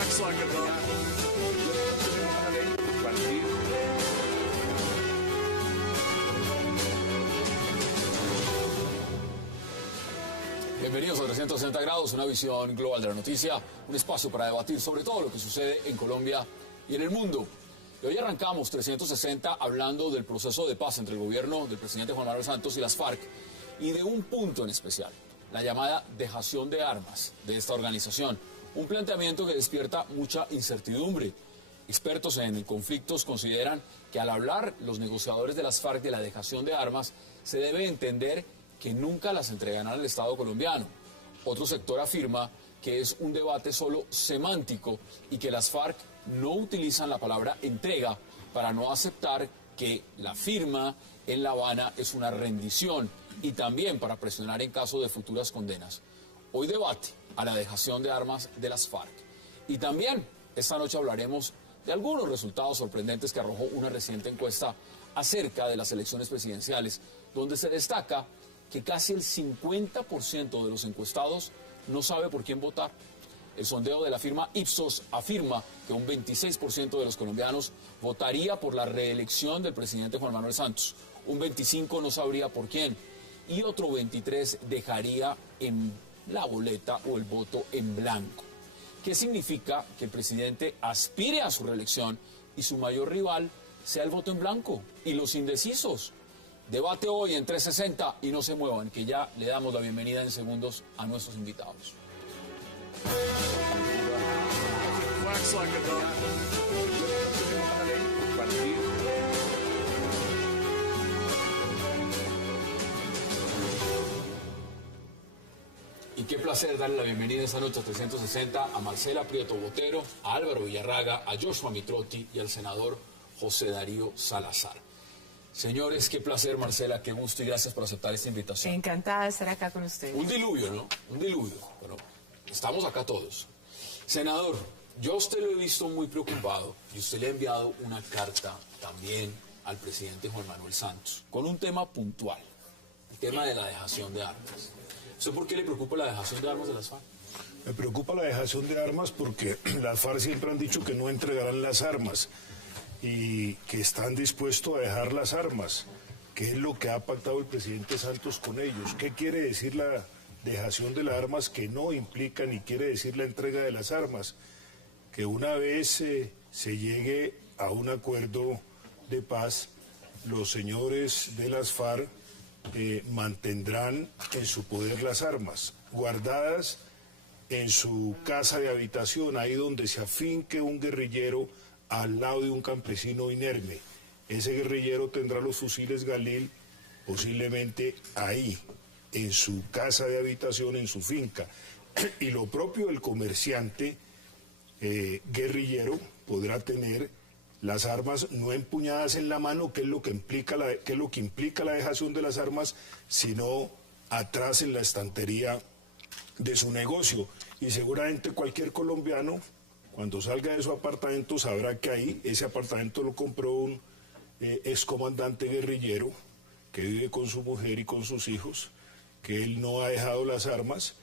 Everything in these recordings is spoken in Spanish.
Quacks like a duck. Bienvenidos a 360 grados, una visión global de la noticia, un espacio para debatir sobre todo lo que sucede en Colombia y en el mundo. Y hoy arrancamos 360 hablando del proceso de paz entre el gobierno del presidente Juan Manuel Santos y las FARC y de un punto en especial, la llamada dejación de armas de esta organización, un planteamiento que despierta mucha incertidumbre. Expertos en conflictos consideran que al hablar los negociadores de las FARC de la dejación de armas, se debe entender que nunca las entregarán al Estado colombiano. Otro sector afirma que es un debate solo semántico y que las FARC no utilizan la palabra entrega para no aceptar que la firma en La Habana es una rendición y también para presionar en caso de futuras condenas. Hoy debate a la dejación de armas de las FARC. Y también esta noche hablaremos de algunos resultados sorprendentes que arrojó una reciente encuesta acerca de las elecciones presidenciales, donde se destaca que casi el 50% de los encuestados no sabe por quién votar. El sondeo de la firma Ipsos afirma que un 26% de los colombianos votaría por la reelección del presidente Juan Manuel Santos, un 25% no sabría por quién y otro 23% dejaría en la boleta o el voto en blanco. ¿Qué significa que el presidente aspire a su reelección y su mayor rival sea el voto en blanco y los indecisos? Debate hoy en 360 y no se muevan, que ya le damos la bienvenida en segundos a nuestros invitados. Quacks like a duck. Y qué placer darle la bienvenida esta noche a 360 a Marcela Prieto Botero, a Álvaro Villarraga, a Joshua Mitrotti y al senador José Darío Salazar. Señores, qué placer, Marcela, qué gusto y gracias por aceptar esta invitación. Encantada de estar acá con ustedes. Un diluvio, ¿no? Un diluvio. Bueno, estamos acá todos. Senador, yo a usted lo he visto muy preocupado y usted le ha enviado una carta también al presidente Juan Manuel Santos con un tema puntual, el tema de la dejación de armas. ¿Usted por qué le preocupa la dejación de armas de las FARC? Me preocupa la dejación de armas porque las FARC siempre han dicho que no entregarán las armas y que están dispuestos a dejar las armas, que es lo que ha pactado el presidente Santos con ellos. ¿Qué quiere decir la dejación de las armas? Que no implica ni quiere decir la entrega de las armas, que una vez se llegue a un acuerdo de paz, los señores de las FARC mantendrán en su poder las armas, guardadas en su casa de habitación, ahí donde se afinque un guerrillero al lado de un campesino inerme. Ese guerrillero tendrá los fusiles Galil posiblemente ahí, en su casa de habitación, en su finca. Y lo propio el comerciante guerrillero podrá tener las armas no empuñadas en la mano, que es lo que implica la dejación de las armas, sino atrás en la estantería de su negocio. Y seguramente cualquier colombiano, cuando salga de su apartamento, sabrá que ahí ese apartamento lo compró un excomandante guerrillero que vive con su mujer y con sus hijos, que él no ha dejado las armas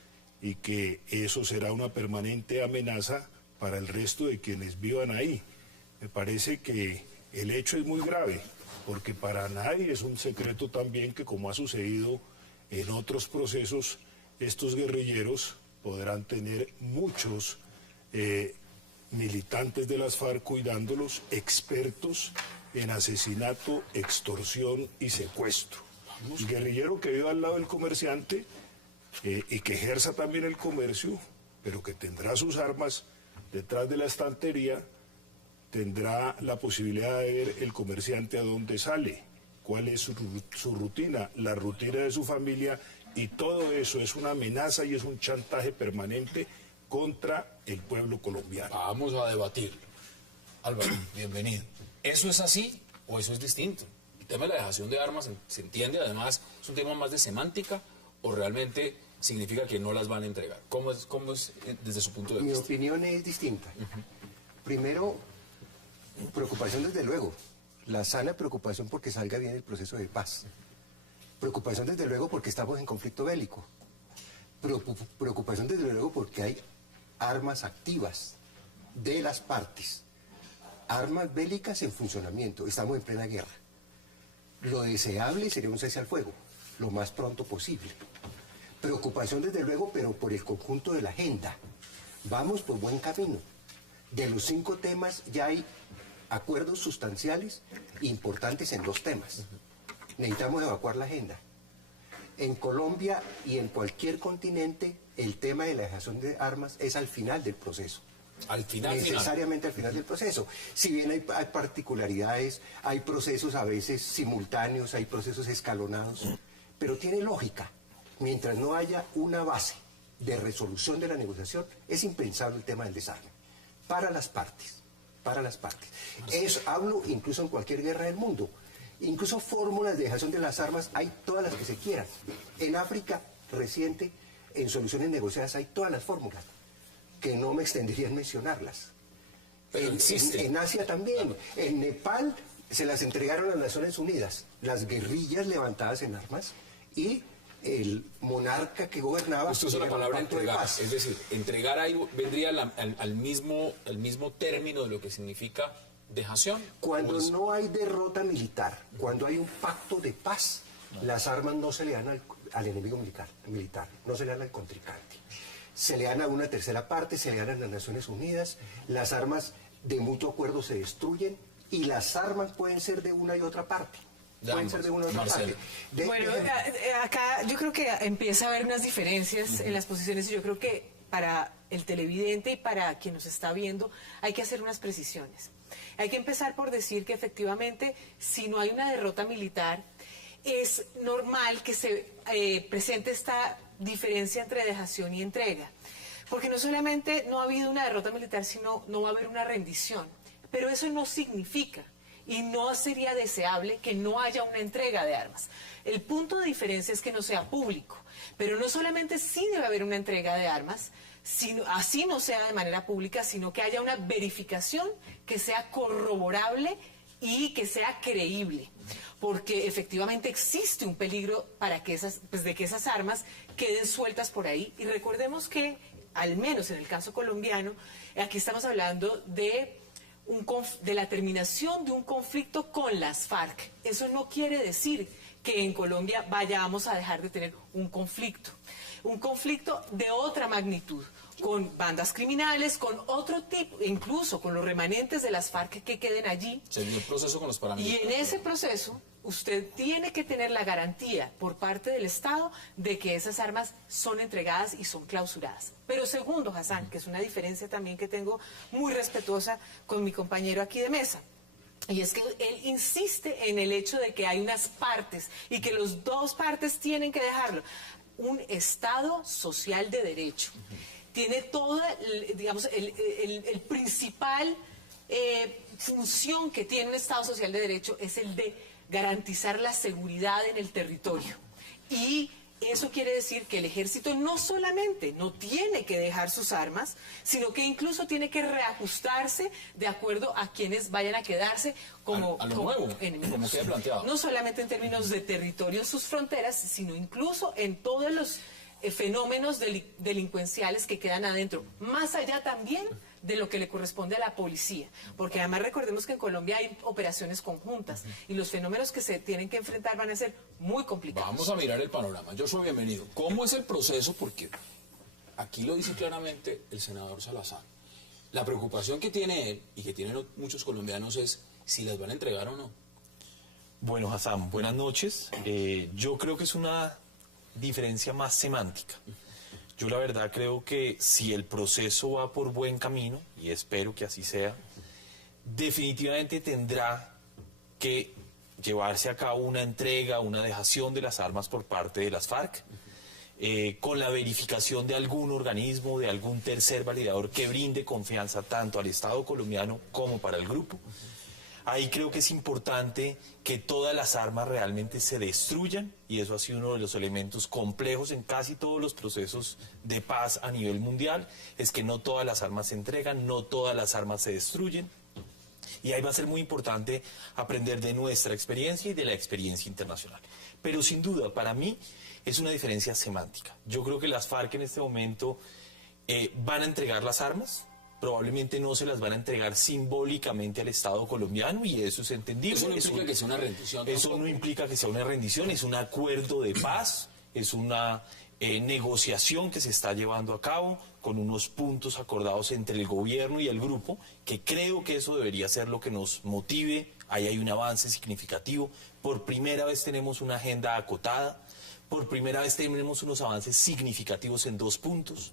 y que eso será una permanente amenaza para el resto de quienes vivan ahí. Me parece que el hecho es muy grave, porque para nadie es un secreto también que, como ha sucedido en otros procesos, estos guerrilleros podrán tener muchos militantes de las FARC cuidándolos, expertos en asesinato, extorsión y secuestro. El guerrillero que viva al lado del comerciante y que ejerza también el comercio, pero que tendrá sus armas detrás de la estantería, tendrá la posibilidad de ver el comerciante a dónde sale, cuál es su rutina, la rutina de su familia, y todo eso es una amenaza y es un chantaje permanente contra el pueblo colombiano. Vamos a debatir. Álvaro, bienvenido. ¿Eso es así o eso es distinto? El tema de la dejación de armas se entiende, además, es un tema más de semántica o realmente significa que no las van a entregar. ¿Cómo es desde su punto de vista? Mi opinión es distinta. Primero, preocupación desde luego, la sana preocupación porque salga bien el proceso de paz. Preocupación desde luego porque estamos en conflicto bélico. Preocupación desde luego porque hay armas activas de las partes. Armas bélicas en funcionamiento, estamos en plena guerra. Lo deseable sería un cese al fuego, lo más pronto posible. Preocupación desde luego, pero por el conjunto de la agenda. Vamos por buen camino. De los 5 temas ya hay acuerdos sustanciales importantes en 2 temas. Necesitamos evacuar la agenda. En Colombia y en cualquier continente, el tema de la dejación de armas es al final del proceso. Al final. Necesariamente al final del proceso. Si bien hay particularidades, hay procesos a veces simultáneos, hay procesos escalonados, pero tiene lógica. Mientras no haya una base de resolución de la negociación, es impensable el tema del desarme. Para las partes, para las partes. Hablo incluso en cualquier guerra del mundo. Incluso fórmulas de dejación de las armas hay todas las que se quieran. En África reciente, en soluciones negociadas hay todas las fórmulas, que no me extendería en mencionarlas. En Asia también. En Nepal se las entregaron a las Naciones Unidas, las guerrillas levantadas en armas y el monarca que gobernaba. Usted usa la palabra entregar, es decir, entregar ahí vendría al mismo término de lo que significa dejación. Cuando no hay derrota militar, cuando hay un pacto de paz, las armas no se le dan al enemigo militar, no se le dan al contrincante. Se le dan a una tercera parte, se le dan a las Naciones Unidas, las armas de mutuo acuerdo se destruyen y las armas pueden ser de una y otra parte. Pueden ser de una y otra parte. Bueno, acá yo creo que empieza a haber unas diferencias en las posiciones y yo creo que para el televidente y para quien nos está viendo hay que hacer unas precisiones. Hay que empezar por decir que efectivamente si no hay una derrota militar es normal que se presente esta diferencia entre dejación y entrega. Porque no solamente no ha habido una derrota militar, sino no va a haber una rendición. Pero eso no significa y no sería deseable que no haya una entrega de armas. El punto de diferencia es que no sea público. Pero no solamente sí debe haber una entrega de armas, sino, así no sea de manera pública, sino que haya una verificación que sea corroborable y que sea creíble. Porque efectivamente existe un peligro para que de que esas armas queden sueltas por ahí. Y recordemos que, al menos en el caso colombiano, aquí estamos hablando de la terminación de un conflicto con las FARC. Eso no quiere decir que en Colombia vayamos a dejar de tener un conflicto de otra magnitud, con bandas criminales, con otro tipo, incluso con los remanentes de las FARC que queden allí. Se dio el proceso con los paramilitares. Y en ese proceso usted tiene que tener la garantía por parte del Estado de que esas armas son entregadas y son clausuradas. Pero segundo, Hassan, que es una diferencia también que tengo muy respetuosa con mi compañero aquí de mesa, y es que él insiste en el hecho de que hay unas partes y que las 2 partes tienen que dejarlo. Un Estado social de derecho. Tiene toda, digamos, el principal función que tiene un Estado social de derecho es el de garantizar la seguridad en el territorio. Y eso quiere decir que el ejército no solamente no tiene que dejar sus armas, sino que incluso tiene que reajustarse de acuerdo a quienes vayan a quedarse como enemigos. Como queda planteado. No solamente en términos de territorio, sus fronteras, sino incluso en todos los fenómenos delincuenciales que quedan adentro, más allá también de lo que le corresponde a la policía, porque además recordemos que en Colombia hay operaciones conjuntas y los fenómenos que se tienen que enfrentar van a ser muy complicados. Vamos a mirar el panorama. Joshua, bienvenido. ¿Cómo es el proceso? Porque aquí lo dice claramente el senador Salazar. La preocupación que tiene él y que tienen muchos colombianos es si las van a entregar o no. Bueno, Hassan, buenas noches. Yo creo que es una diferencia más semántica. Yo la verdad creo que si el proceso va por buen camino, y espero que así sea, definitivamente tendrá que llevarse a cabo una entrega, una dejación de las armas por parte de las FARC, con la verificación de algún organismo, de algún tercer validador que brinde confianza tanto al Estado colombiano como para el grupo. Ahí creo que es importante que todas las armas realmente se destruyan, y eso ha sido uno de los elementos complejos en casi todos los procesos de paz a nivel mundial, es que no todas las armas se entregan, no todas las armas se destruyen, y ahí va a ser muy importante aprender de nuestra experiencia y de la experiencia internacional. Pero sin duda, para mí, es una diferencia semántica. Yo creo que las FARC en este momento van a entregar las armas, probablemente no se las van a entregar simbólicamente al Estado colombiano, y eso es entendible. Eso no implica que sea una rendición. Eso no implica que sea una rendición, es un acuerdo de paz, es una negociación que se está llevando a cabo con unos puntos acordados entre el gobierno y el grupo, que creo que eso debería ser lo que nos motive. Ahí hay un avance significativo. Por primera vez tenemos una agenda acotada, por primera vez tenemos unos avances significativos en 2 puntos.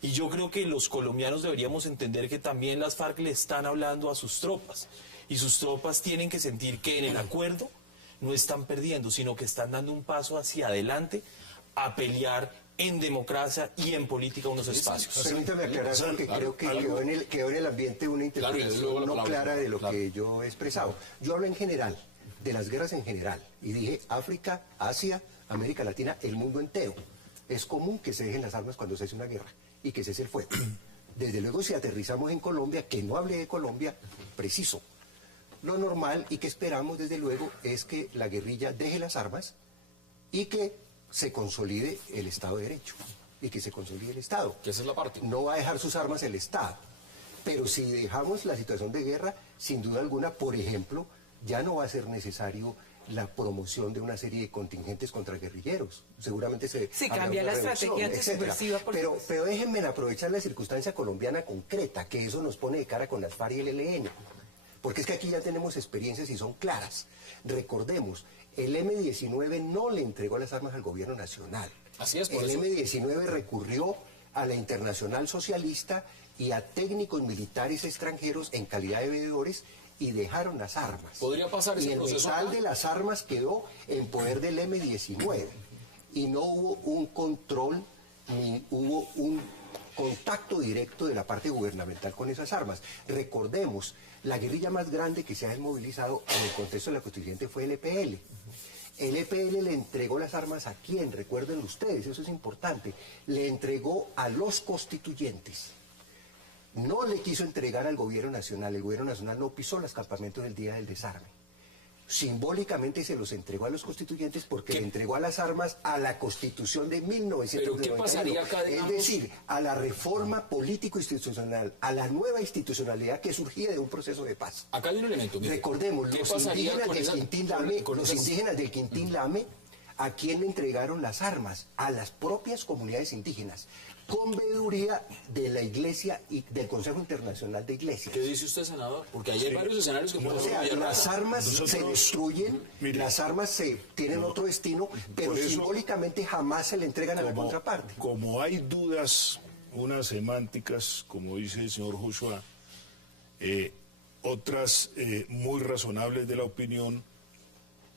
Y yo creo que los colombianos deberíamos entender que también las FARC le están hablando a sus tropas, y sus tropas tienen que sentir que en el acuerdo no están perdiendo, sino que están dando un paso hacia adelante a pelear en democracia y en política unos espacios. Permítame aclarar, porque creo que quedó en el ambiente una interpretación no clara de lo que yo he expresado. Yo hablo en general, de las guerras en general, y dije África, Asia, América Latina, el mundo entero. Es común que se dejen las armas cuando se hace una guerra y que cese el fuego. Desde luego, si aterrizamos en Colombia, que no hable de Colombia, preciso. Lo normal y que esperamos, desde luego, es que la guerrilla deje las armas y que se consolide el Estado de Derecho y que se consolide el Estado. Que esa es la parte. No va a dejar sus armas el Estado. Pero si dejamos la situación de guerra, sin duda alguna, por ejemplo, ya no va a ser necesario la promoción de una serie de contingentes contra guerrilleros. Seguramente se... Sí, cambia la estrategia antisubversiva. Pero déjenme aprovechar la circunstancia colombiana concreta, que eso nos pone de cara con las FARC y el ELN. Porque es que aquí ya tenemos experiencias y son claras. Recordemos, el M-19 no le entregó las armas al gobierno nacional. Así es, por el eso. M-19 recurrió a la Internacional Socialista y a técnicos militares extranjeros en calidad de veedores, y dejaron las armas. ¿Podría pasar ese proceso? Y el metal de las armas quedó en poder del M-19. Y no hubo un control, ni hubo un contacto directo de la parte gubernamental con esas armas. Recordemos, la guerrilla más grande que se ha desmovilizado en el contexto de la constituyente fue el EPL. El EPL le entregó las armas ¿a quién? Recuerden ustedes, eso es importante. Le entregó a los constituyentes. No le quiso entregar al gobierno nacional. El gobierno nacional no pisó los campamentos del día del desarme. Simbólicamente se los entregó a los constituyentes porque le entregó a las armas a la Constitución de 1991. ¿Pero qué pasaría acá, digamos? Es decir, a la reforma político-institucional, a la nueva institucionalidad que surgía de un proceso de paz. Acá hay un elemento. Mire, recordemos, ¿qué los pasaría indígenas con del esa- Quintín Lame, con los esas- indígenas del Quintín Lame, ¿a quién le entregaron las armas? A las propias comunidades indígenas, con veeduría de la Iglesia y del Consejo Internacional de Iglesias. ¿Qué dice usted, senador? Porque ahí hay varios escenarios que O podemos sea, ver. las armas se Nosotros- destruyen, Mire, las armas tienen otro destino, pero por eso- simbólicamente jamás se le entregan a la contraparte. Como hay dudas, unas semánticas, como dice el señor Joshua, otras muy razonables de la opinión,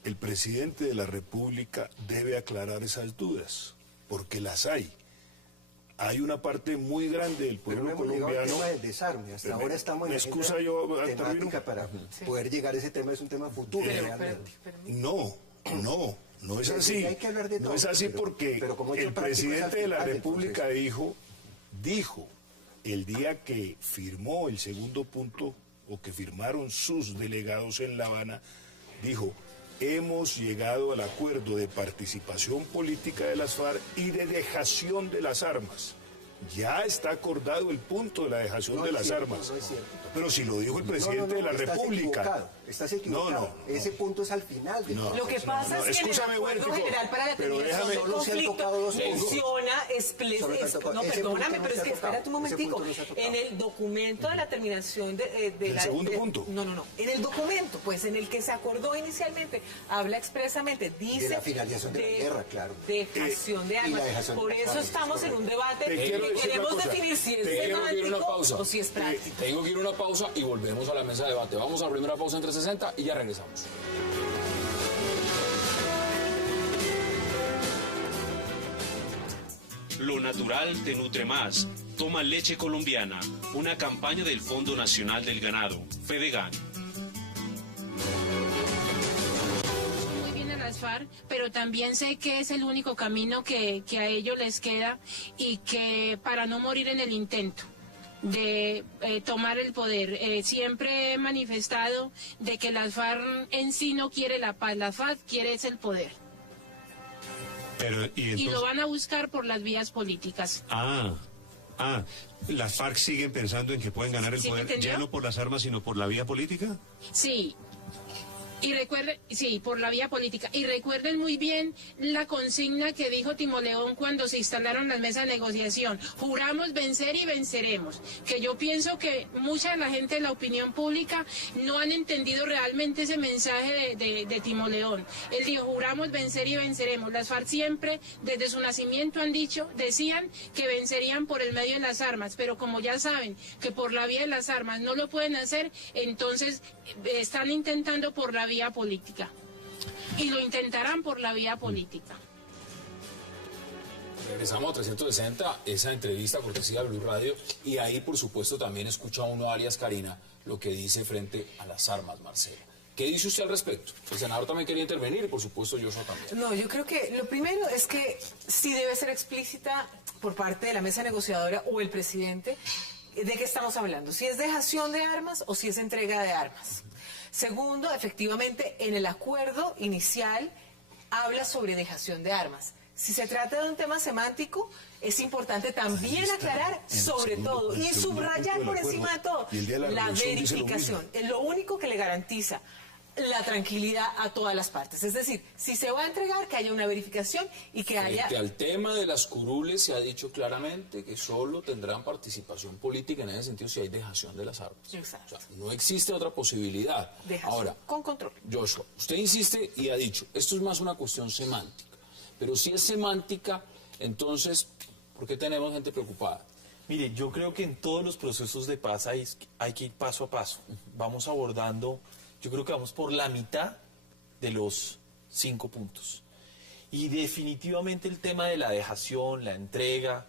el presidente de la República debe aclarar esas dudas, porque las hay. Hay una parte muy grande del Pero pueblo no hemos llegado al colombiano. tema del desarme. Hasta Pero ahora estamos en me la excusa agenda yo, temática termino. para poder llegar a ese tema. Es un tema futuro. realmente. No es Sí, así. hay que hablar de No todo, es así pero- porque pero como hecho el práctico es al presidente de la final del República proceso. dijo el día que firmó el segundo punto, o que firmaron sus delegados en La Habana, dijo: hemos llegado al acuerdo de participación política de las FARC y de dejación de las armas. Ya está acordado el punto de la dejación No de es las cierto, armas. no es cierto. Pero si lo dijo el presidente de la estás República. equivocado, estás equivocado. No. Ese punto es al final del Lo que proceso. pasa es que en el Escúchame, Acuerdo Huértico, General para la pero Terminación déjame- del Solo se han tocado Conflicto dos puntos. menciona Solo te han tocado- no, ese perdóname, punto no pero es se que ha tocado. espérate un Ese momentico. punto no se ha tocado. En el documento de la terminación de ¿El segundo punto? No. En el documento, pues en el que se acordó inicialmente, habla expresamente, dice... De la finalización de la guerra, claro. Dejación de y la armas. dejación de Por las eso armas, estamos en un debate Te que quiero decir queremos una cosa. definir si es Te quiero que ir a una semántico pausa. o si es práctico. Tengo que ir a una pausa y volvemos a la mesa de debate. Vamos a la primera pausa en 360 y ya regresamos. Lo natural te nutre más. Toma leche colombiana. Una campaña del Fondo Nacional del Ganado. Fedegan. Muy bien a las FARC, pero también sé que es el único camino que a ellos les queda y que para no morir en el intento de tomar el poder. Siempre he manifestado de que las FARC en sí no quiere la paz, las FARC quiere es el poder. Pero, Y lo van a buscar por las vías políticas. ¿Las FARC siguen pensando en que pueden ganar el ¿Sí me poder entendió? ya no por las armas, sino por la vía política? Sí. Y recuerden, sí, por la vía política. Y recuerden muy bien la consigna que dijo Timoleón cuando se instalaron las mesas de negociación. Juramos vencer y venceremos. Que yo pienso que mucha de la gente de la opinión pública no han entendido realmente ese mensaje de Timoleón. Él dijo, juramos vencer y venceremos. Las FARC siempre, desde su nacimiento decían que vencerían por el medio de las armas, pero como ya saben que por la vía de las armas no lo pueden hacer, entonces están intentando por la vía política. Y lo intentarán por la vía política. Regresamos a 360, esa entrevista cortesía de Blue Radio, y ahí por supuesto también escucha uno a Arias Carina lo que dice frente a las armas, Marcela. ¿Qué dice usted al respecto? El senador también quería intervenir y por supuesto Joshua también. No, yo creo que lo primero es que sí debe ser explícita por parte de la mesa negociadora o el presidente de qué estamos hablando, si es dejación de armas o si es entrega de armas. Segundo, efectivamente, en el acuerdo inicial habla sobre dejación de armas. Si se trata de un tema semántico, es importante también aclarar sobre todo y subrayar por encima de todo la verificación. Es lo único que le garantiza la tranquilidad a todas las partes. Es decir, si se va a entregar, que haya una verificación y que haya... Frente al tema de las curules se ha dicho claramente que solo tendrán participación política en ese sentido si hay dejación de las armas. Exacto. O sea, no existe otra posibilidad. Dejación Ahora, con control. Joshua, usted insiste y ha dicho, esto es más una cuestión semántica. Pero si es semántica, entonces, ¿por qué tenemos gente preocupada? Mire, yo creo que en todos los procesos de paz hay que ir paso a paso. Vamos abordando, yo creo que vamos por la mitad de los 5 puntos. Y definitivamente el tema de la dejación, la entrega,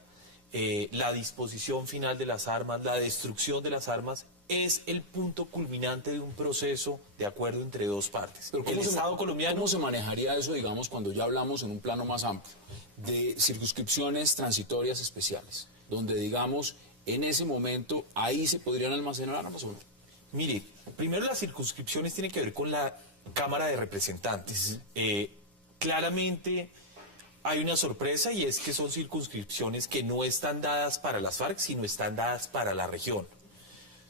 la disposición final de las armas, la destrucción de las armas, es el punto culminante de un proceso de acuerdo entre dos partes. Pero El Estado colombiano... ¿Cómo se manejaría eso, digamos, cuando ya hablamos en un plano más amplio de circunscripciones transitorias especiales, donde, digamos, en ese momento, ahí se podrían almacenar armas o no? Mire, primero las circunscripciones tienen que ver con la Cámara de Representantes. Claramente hay una sorpresa y es que son circunscripciones que no están dadas para las FARC, sino están dadas para la región.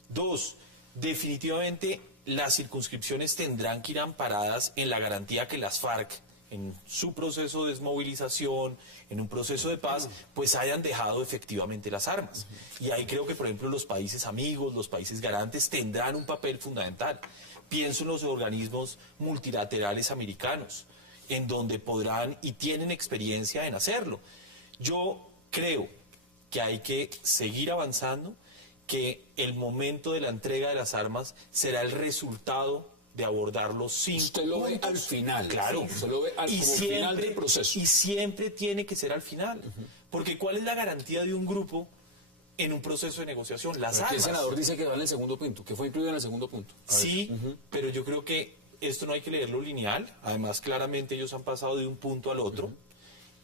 2, definitivamente las circunscripciones tendrán que ir amparadas en la garantía que las FARC, en su proceso de desmovilización, en un proceso de paz, pues hayan dejado efectivamente las armas. Y ahí creo que, por ejemplo, los países amigos, los países garantes tendrán un papel fundamental. Pienso en los organismos multilaterales americanos, en donde podrán y tienen experiencia en hacerlo. Yo creo que hay que seguir avanzando, que el momento de la entrega de las armas será el resultado de abordar los 5 Usted lo ve puntos. al final. Claro. Usted lo ve como final del proceso. Y siempre tiene que ser al final. Porque ¿cuál es la garantía de un grupo en un proceso de negociación? Las Aquí el armas. senador dice que va en el segundo punto, que fue incluido en el segundo punto. Sí, pero yo creo que esto no hay que leerlo lineal. Además, claramente ellos han pasado de un punto al otro.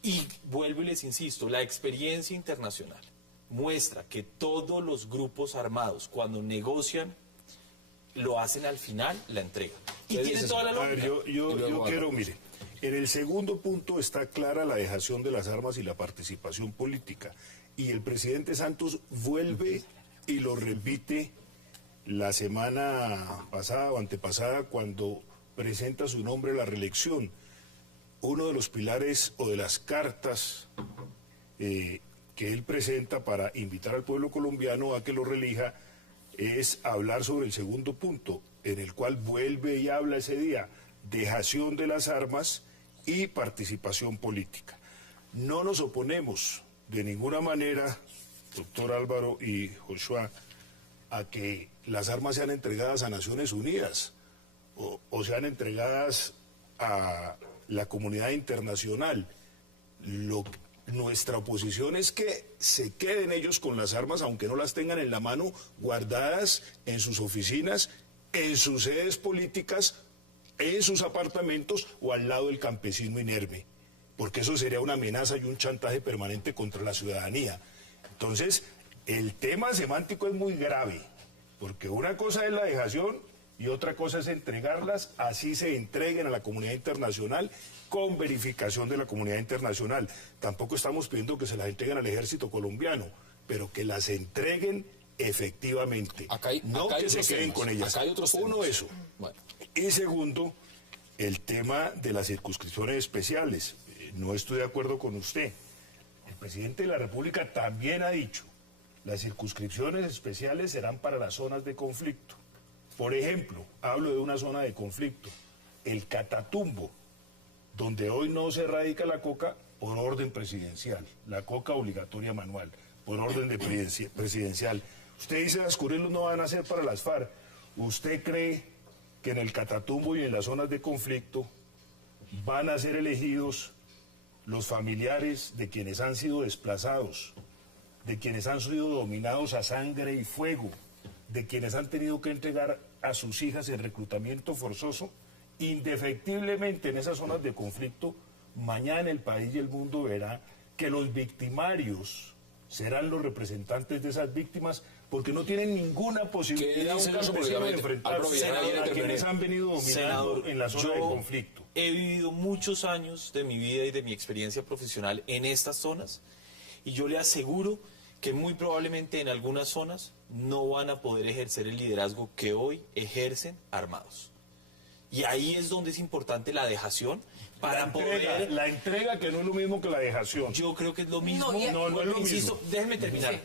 Y vuelvo y les insisto, la experiencia internacional muestra que todos los grupos armados, cuando negocian, lo hacen al final, la entrega. Y tiene toda la A ver, lógica. yo quiero, mire, en el segundo punto está clara la dejación de las armas y la participación política. Y el presidente Santos vuelve y lo repite la semana pasada o antepasada cuando presenta su nombre a la reelección. Uno de los pilares o de las cartas que él presenta para invitar al pueblo colombiano a que lo reelija es hablar sobre el segundo punto, en el cual vuelve y habla ese día, dejación de las armas y participación política. No nos oponemos de ninguna manera, doctor Álvaro y Joshua, a que las armas sean entregadas a Naciones Unidas o sean entregadas a la comunidad internacional. Nuestra oposición es que se queden ellos con las armas, aunque no las tengan en la mano, guardadas en sus oficinas, en sus sedes políticas, en sus apartamentos o al lado del campesino inerme, porque eso sería una amenaza y un chantaje permanente contra la ciudadanía. Entonces, el tema semántico es muy grave, porque una cosa es la dejación y otra cosa es entregarlas, así se entreguen a la comunidad internacional con verificación de la comunidad internacional. Tampoco estamos pidiendo que se las entreguen al ejército colombiano. pero que las entreguen efectivamente, no acá hay que se otros queden temas. con ellas. Acá hay otros Uno, temas. eso. Bueno. Y segundo, el tema de las circunscripciones especiales. No estoy de acuerdo con usted. El presidente de la República también ha dicho, las circunscripciones especiales serán para las zonas de conflicto. Por ejemplo, hablo de una zona de conflicto, el Catatumbo, donde hoy no se erradica la coca por orden presidencial, la coca obligatoria manual, por orden de presidencial. Usted dice, las currilos no van a ser para las FARC. ¿Usted cree que en el Catatumbo y en las zonas de conflicto van a ser elegidos los familiares de quienes han sido desplazados, de quienes han sido dominados a sangre y fuego, de quienes han tenido que entregar a sus hijas en reclutamiento forzoso? Indefectiblemente en esas zonas de conflicto, mañana el país y el mundo verá que los victimarios serán los representantes de esas víctimas, porque no tienen ninguna posibilidad dice un campesino de enfrentarse a quienes han venido dominando Senador, en la zona de yo conflicto. He vivido muchos años de mi vida y de mi experiencia profesional en estas zonas, y yo le aseguro que muy probablemente en algunas zonas no van a poder ejercer el liderazgo que hoy ejercen armados. Y ahí es donde es importante la dejación para poder... La entrega, que no es lo mismo que la dejación. Yo creo que es lo mismo. No es lo Insisto, mismo. déjeme terminar. Sí.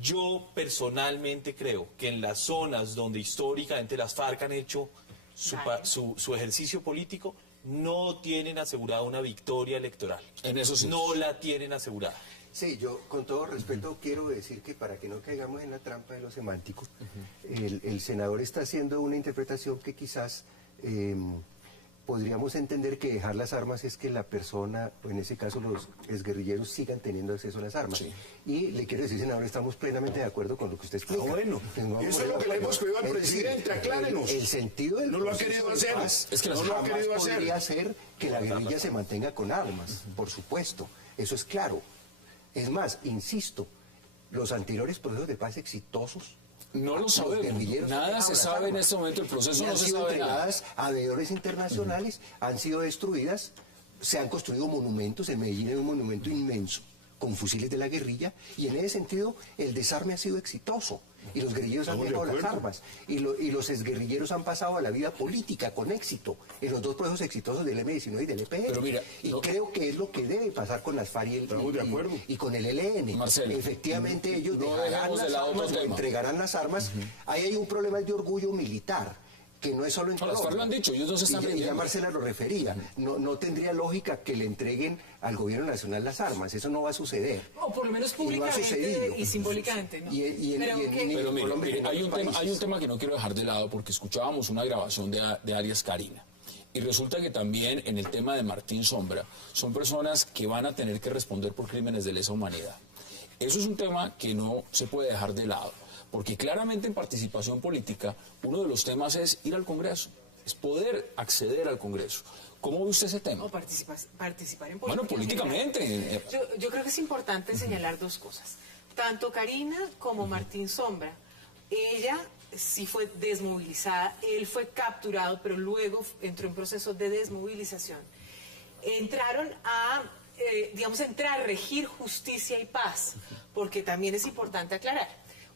Yo personalmente creo que en las zonas donde históricamente las FARC han hecho su ejercicio político, no tienen asegurada una victoria electoral. En eso sí. No la tienen asegurada. Sí, yo con todo respeto quiero decir que para que no caigamos en la trampa de lo semántico, el senador está haciendo una interpretación que quizás podríamos entender que dejar las armas es que la persona, o en ese caso los exguerrilleros, sigan teniendo acceso a las armas. Sí. Y le quiero decir, senador, estamos plenamente de acuerdo con lo que usted explica. Bueno, eso es lo que le hemos pedido al presidente, aclárenos. El sentido del No lo ha proceso querido de hacer. paz Es que no lo ha jamás querido hacer. podría ser que la guerrilla se mantenga con armas, por supuesto, eso es claro. Es más, insisto, los anteriores procesos de paz exitosos, No lo los sabemos. guerrilleros han Nada dejado se las sabe en armas. este momento. El proceso Y no han se sido sabe nada. entregadas a veedores internacionales, han sido destruidas, se han construido monumentos. En Medellín hay un monumento inmenso con fusiles de la guerrilla, y en ese sentido el desarme ha sido exitoso y los guerrilleros han Estamos de dejado las acuerdo. armas y los exguerrilleros han pasado a la vida política con éxito en los dos procesos exitosos del M-19 y del EPR. Pero mira, y no- creo que es lo que debe pasar con las FARC Estamos de acuerdo. y con el ELN. Marcelo, Efectivamente ellos no dejarán dejemos de las lado otro armas o tema. entregarán las armas. Ahí hay un problema de orgullo militar, que no es solo en No, las FARC lo han dicho, ellos no se están y ya rindiendo. Marcela lo refería, no tendría lógica que le entreguen al gobierno nacional las armas, eso no va a suceder. O por lo menos Y no ha públicamente sucedido. y simbólicamente, ¿no? Pero mire, Colombia y en hay un otros tema, países. que no quiero dejar de lado, porque escuchábamos una grabación de Arias Karina. Y resulta que también en el tema de Martín Sombra son personas que van a tener que responder por crímenes de lesa humanidad. Eso es un tema que no se puede dejar de lado, porque claramente en participación política uno de los temas es ir al Congreso, es poder acceder al Congreso. ¿Cómo ve usted ese tema? O participar en política. Bueno, políticamente. Yo creo que es importante señalar dos cosas. Tanto Karina como Martín Sombra, ella sí fue desmovilizada, él fue capturado, pero luego entró en proceso de desmovilización. Entraron a, entrar a regir justicia y paz, porque también es importante aclarar.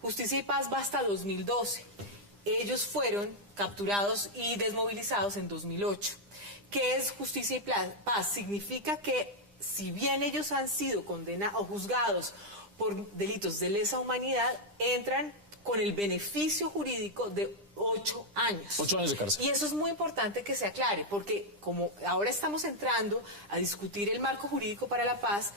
Justicia y paz va hasta 2012. Ellos fueron capturados y desmovilizados en 2008. ¿Qué es justicia y paz? Significa que si bien ellos han sido condenados o juzgados por delitos de lesa humanidad, entran con el beneficio jurídico de 8 años. 8 años de cárcel. Y eso es muy importante que se aclare, porque como ahora estamos entrando a discutir el marco jurídico para la paz,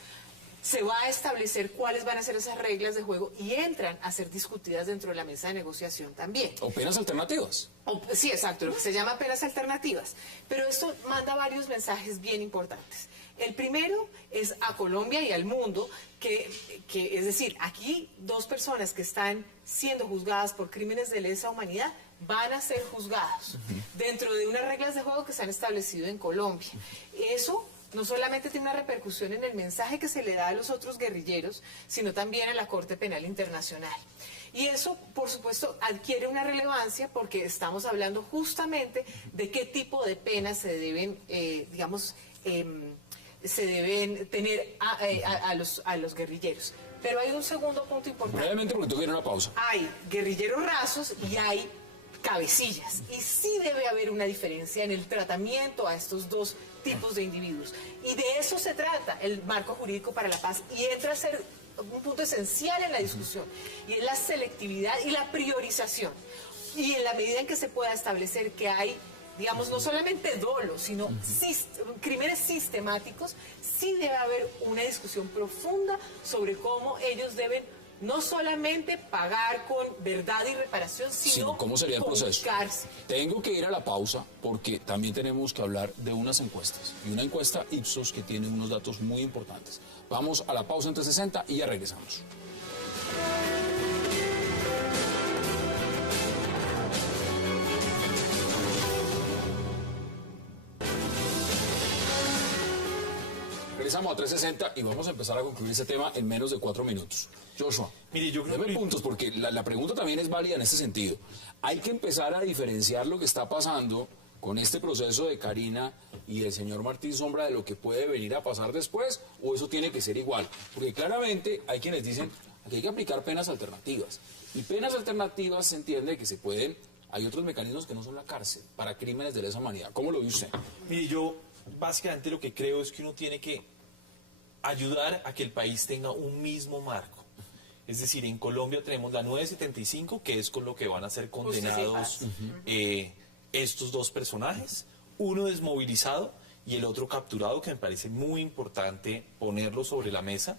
se va a establecer cuáles van a ser esas reglas de juego y entran a ser discutidas dentro de la mesa de negociación también. O penas alternativas. Sí, exacto, lo que se llama penas alternativas. Pero esto manda varios mensajes bien importantes. El primero es a Colombia y al mundo, que es decir, aquí dos personas que están siendo juzgadas por crímenes de lesa humanidad van a ser juzgados dentro de unas reglas de juego que se han establecido en Colombia. Eso no solamente tiene una repercusión en el mensaje que se le da a los otros guerrilleros, sino también a la Corte Penal Internacional. Y eso, por supuesto, adquiere una relevancia porque estamos hablando justamente de qué tipo de penas se deben, se deben tener a los guerrilleros. Pero hay un segundo punto importante. Brevemente, porque tengo que ir a una pausa. Hay guerrilleros rasos y hay cabecillas. Y sí debe haber una diferencia en el tratamiento a estos dos tipos de individuos. Y de eso se trata el marco jurídico para la paz. Y entra a ser un punto esencial en la discusión. Y es la selectividad y la priorización. Y en la medida en que se pueda establecer que hay, digamos, no solamente dolo, sino crímenes sistemáticos, sí debe haber una discusión profunda sobre cómo ellos deben no solamente pagar con verdad y reparación, sino cómo sería el proceso. cárcel. Tengo que ir a la pausa porque también tenemos que hablar de unas encuestas. Y una encuesta Ipsos que tiene unos datos muy importantes. Vamos a la pausa entre 60 y ya regresamos. Regresamos a 360 y vamos a empezar a concluir ese tema en menos de 4 minutos. Joshua, mire, yo creo deme puntos porque la pregunta también es válida en este sentido. Hay que empezar a diferenciar lo que está pasando con este proceso de Karina y del señor Martín Sombra de lo que puede venir a pasar después, o eso tiene que ser igual. Porque claramente hay quienes dicen que hay que aplicar penas alternativas. Y penas alternativas se entiende que se pueden, hay otros mecanismos que no son la cárcel, para crímenes de lesa humanidad. ¿Cómo lo ve usted? Mire, yo básicamente lo que creo es que uno tiene que ayudar a que el país tenga un mismo marco. Es decir, en Colombia tenemos la 975, que es con lo que van a ser condenados estos dos personajes, uno desmovilizado y el otro capturado, que me parece muy importante ponerlo sobre la mesa.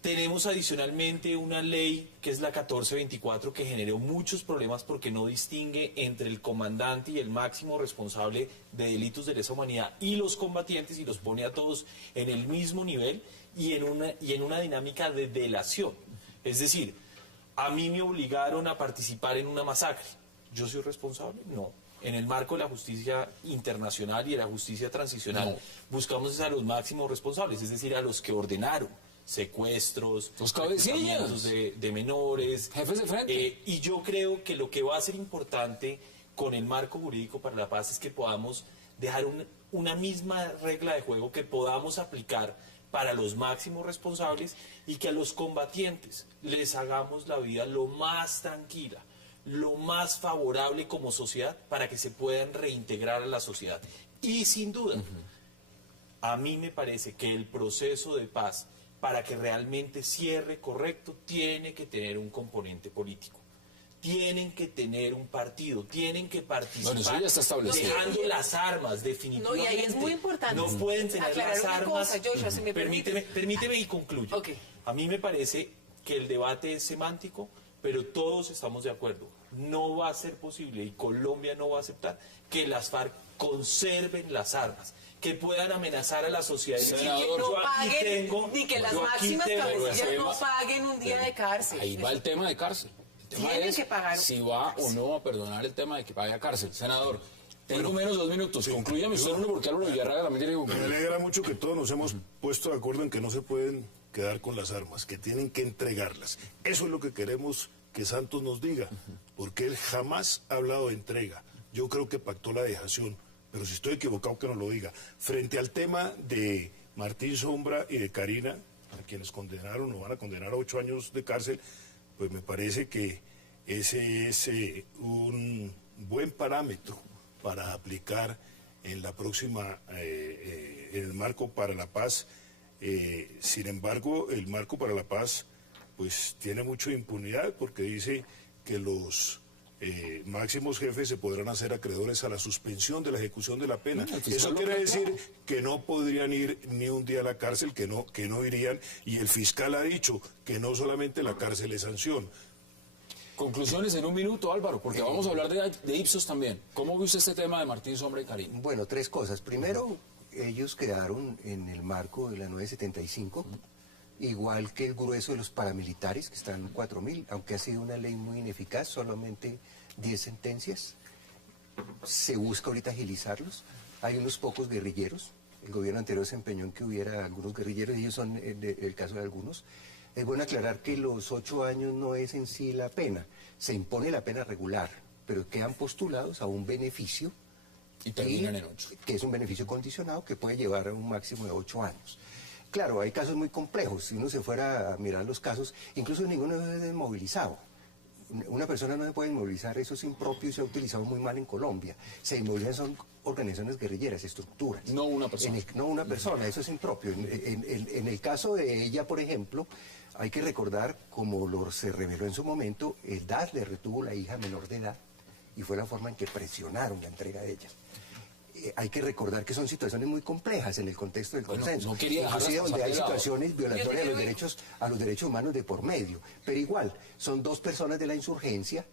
Tenemos adicionalmente una ley que es la 1424 que generó muchos problemas porque no distingue entre el comandante y el máximo responsable de delitos de lesa humanidad y los combatientes y los pone a todos en el mismo nivel y en una dinámica de delación. Es decir, a mí me obligaron a participar en una masacre. ¿Yo soy responsable? No. En el marco de la justicia internacional y de la justicia transicional buscamos a los máximos responsables, es decir, a los que ordenaron secuestros, los cabecillas de menores, jefes de frente. Y yo creo que lo que va a ser importante con el marco jurídico para la paz es que podamos dejar una misma regla de juego que podamos aplicar para los máximos responsables y que a los combatientes les hagamos la vida lo más tranquila, lo más favorable como sociedad para que se puedan reintegrar a la sociedad. Y sin duda, a mí me parece que el proceso de paz, para que realmente cierre correcto, tiene que tener un componente político. Tienen que tener un partido, tienen que participar, bueno, eso ya está establecido, dejando las armas, definitivamente. No, y ahí es muy importante. No pueden tener las armas. Cosa, Joshua, si me permíteme y concluyo. Okay. A mí me parece que el debate es semántico, pero todos estamos de acuerdo. No va a ser posible, y Colombia no va a aceptar, que las FARC conserven las armas, que puedan amenazar a la sociedad. Y que no paguen, ni que las máximas cabecillas no paguen un día de cárcel. Ahí va el tema de cárcel. El tema es que pagar si va o no a perdonar el tema de que pague a cárcel. Senador, tengo menos de 2 minutos. Sí, conclúyame usted uno porque Álvaro Villarreal también tiene que concluir. Me alegra mucho que todos nos hemos puesto de acuerdo en que no se pueden quedar con las armas, que tienen que entregarlas. Eso es lo que queremos que Santos nos diga, porque él jamás ha hablado de entrega. Yo creo que pactó la dejación, pero si estoy equivocado que nos lo diga. Frente al tema de Martín Sombra y de Karina, a quienes condenaron o van a condenar a 8 años de cárcel, pues me parece que ese es un buen parámetro para aplicar en la próxima, en el marco para la paz. Sin embargo, el marco para la paz pues tiene mucha impunidad porque dice que los máximos jefes se podrán hacer acreedores a la suspensión de la ejecución de la pena. Eso quiere decir que no podrían ir ni un día a la cárcel, que no irían, y el fiscal ha dicho que no solamente la cárcel es sanción. Conclusiones en 1 minuto, Álvaro, porque vamos a hablar de Ipsos también. ¿Cómo ve usted este tema de Martín Sombra y Karina? Bueno, 3 cosas. Primero, ellos quedaron en el marco de la 975, igual que el grueso de los paramilitares, que están 4.000, aunque ha sido una ley muy ineficaz, solamente 10 sentencias. Se busca ahorita agilizarlos. Hay unos pocos guerrilleros. El gobierno anterior se empeñó en que hubiera algunos guerrilleros, y ellos son el caso de algunos. Es bueno aclarar que los 8 años no es en sí la pena, se impone la pena regular, pero quedan postulados a un beneficio. Y terminan en 8. Que es un beneficio condicionado que puede llevar a un máximo de 8 años. Claro, hay casos muy complejos. Si uno se fuera a mirar los casos, incluso ninguno es desmovilizado. Una persona no se puede inmovilizar, eso es impropio y se ha utilizado muy mal en Colombia. Se inmovilizan son organizaciones guerrilleras, estructuras. No una persona. No una persona, eso es impropio. En el caso de ella, por ejemplo, hay que recordar, como se reveló en su momento, el DAS le retuvo la hija menor de edad y fue la forma en que presionaron la entrega de ella. Hay que recordar que son situaciones muy complejas en el contexto del consenso. No quería dejar inclusive donde hay de lado. situaciones violatorias a los derechos humanos de por medio. Pero igual, son dos personas de la insurgencia,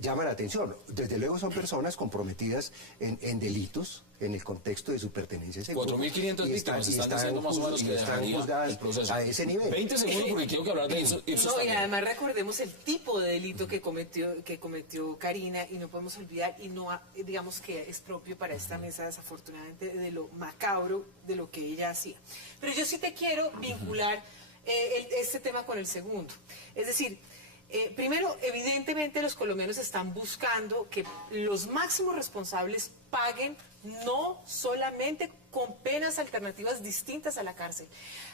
llama la atención. Desde luego son personas comprometidas en delitos en el contexto de su pertenencia a ese grupo. 4.500 víctimas están diciendo más o menos que dejaría el proceso. A ese nivel. 20 segundos porque quiero que hablar de Ipsos No, y también. además recordemos el tipo de delito que cometió Karina, y no podemos olvidar, y no digamos que es propio para esta mesa, desafortunadamente, de lo macabro de lo que ella hacía. Pero yo sí te quiero vincular este tema con el segundo. Es decir, primero, evidentemente los colombianos están buscando que los máximos responsables paguen, no solamente con penas alternativas distintas a la cárcel.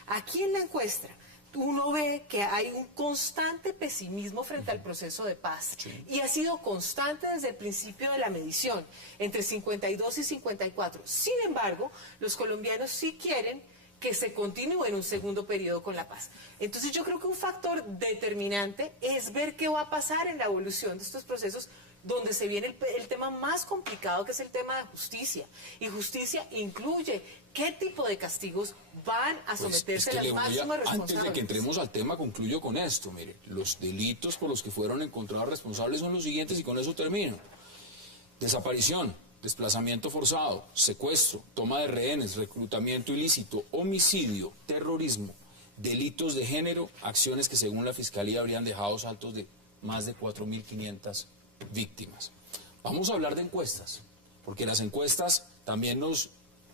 Aquí en la encuesta uno ve que hay un constante pesimismo frente al proceso de paz. Sí. Y ha sido constante desde el principio de la medición, entre 52 y 54. Sin embargo, los colombianos sí quieren que se continúe en un segundo periodo con la paz. Entonces yo creo que un factor determinante es ver qué va a pasar en la evolución de estos procesos, donde se viene el tema más complicado, que es el tema de justicia. Y justicia incluye qué tipo de castigos van a someterse a las máximas responsables. Antes de que entremos al tema, concluyo con esto. Mire, los delitos por los que fueron encontrados responsables son los siguientes, y con eso termino. Desaparición, desplazamiento forzado, secuestro, toma de rehenes, reclutamiento ilícito, homicidio, terrorismo, delitos de género, acciones que según la Fiscalía habrían dejado saltos de más de 4.500 víctimas. Vamos a hablar de encuestas, porque las encuestas también nos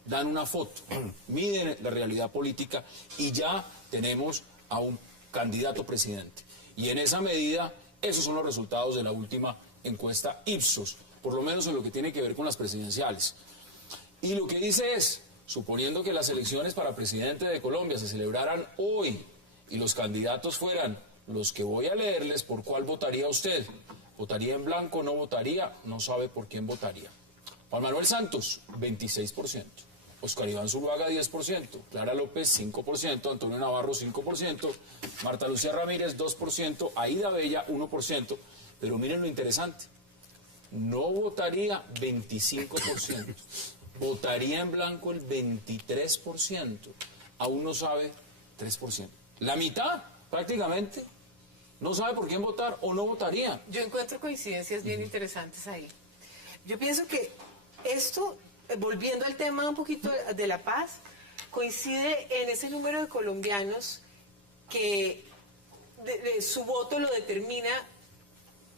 dan una foto, miden la realidad política, y ya tenemos a un candidato presidente. Y en esa medida, esos son los resultados de la última encuesta Ipsos, por lo menos en lo que tiene que ver con las presidenciales. Y lo que dice es, suponiendo que las elecciones para presidente de Colombia se celebraran hoy y los candidatos fueran los que voy a leerles, ¿por cuál votaría usted? ¿Votaría en blanco? ¿No votaría? No sabe por quién votaría. Juan Manuel Santos, 26%. Oscar Iván Zuluaga, 10%. Clara López, 5%. Antonio Navarro, 5%. Marta Lucía Ramírez, 2%. Aida Bella, 1%. Pero miren lo interesante. No votaría 25%. Votaría en blanco el 23%. Aún no sabe 3%. La mitad, prácticamente, no sabe por quién votar o no votaría. Yo encuentro coincidencias bien interesantes ahí. Yo pienso que esto, volviendo al tema un poquito de la paz, coincide en ese número de colombianos que su voto lo determina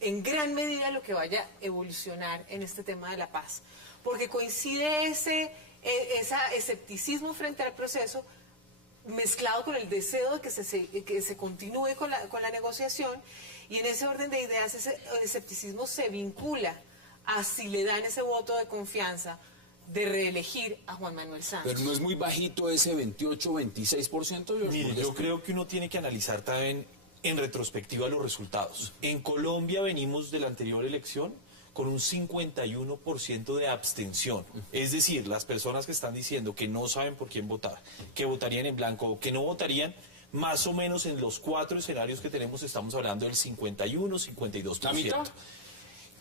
en gran medida lo que vaya a evolucionar en este tema de la paz. Porque coincide ese escepticismo frente al proceso, mezclado con el deseo de que se continúe con la negociación, y en ese orden de ideas ese escepticismo se vincula a si le dan ese voto de confianza de reelegir a Juan Manuel Santos. Pero no es muy bajito ese 28-26%. Mire, yo creo que uno tiene que analizar también en retrospectiva los resultados. En Colombia venimos de la anterior elección con un 51% de abstención. Es decir, las personas que están diciendo que no saben por quién votar, que votarían en blanco o que no votarían, más o menos en los 4 escenarios que tenemos estamos hablando del 51-52%. ¿La mitad?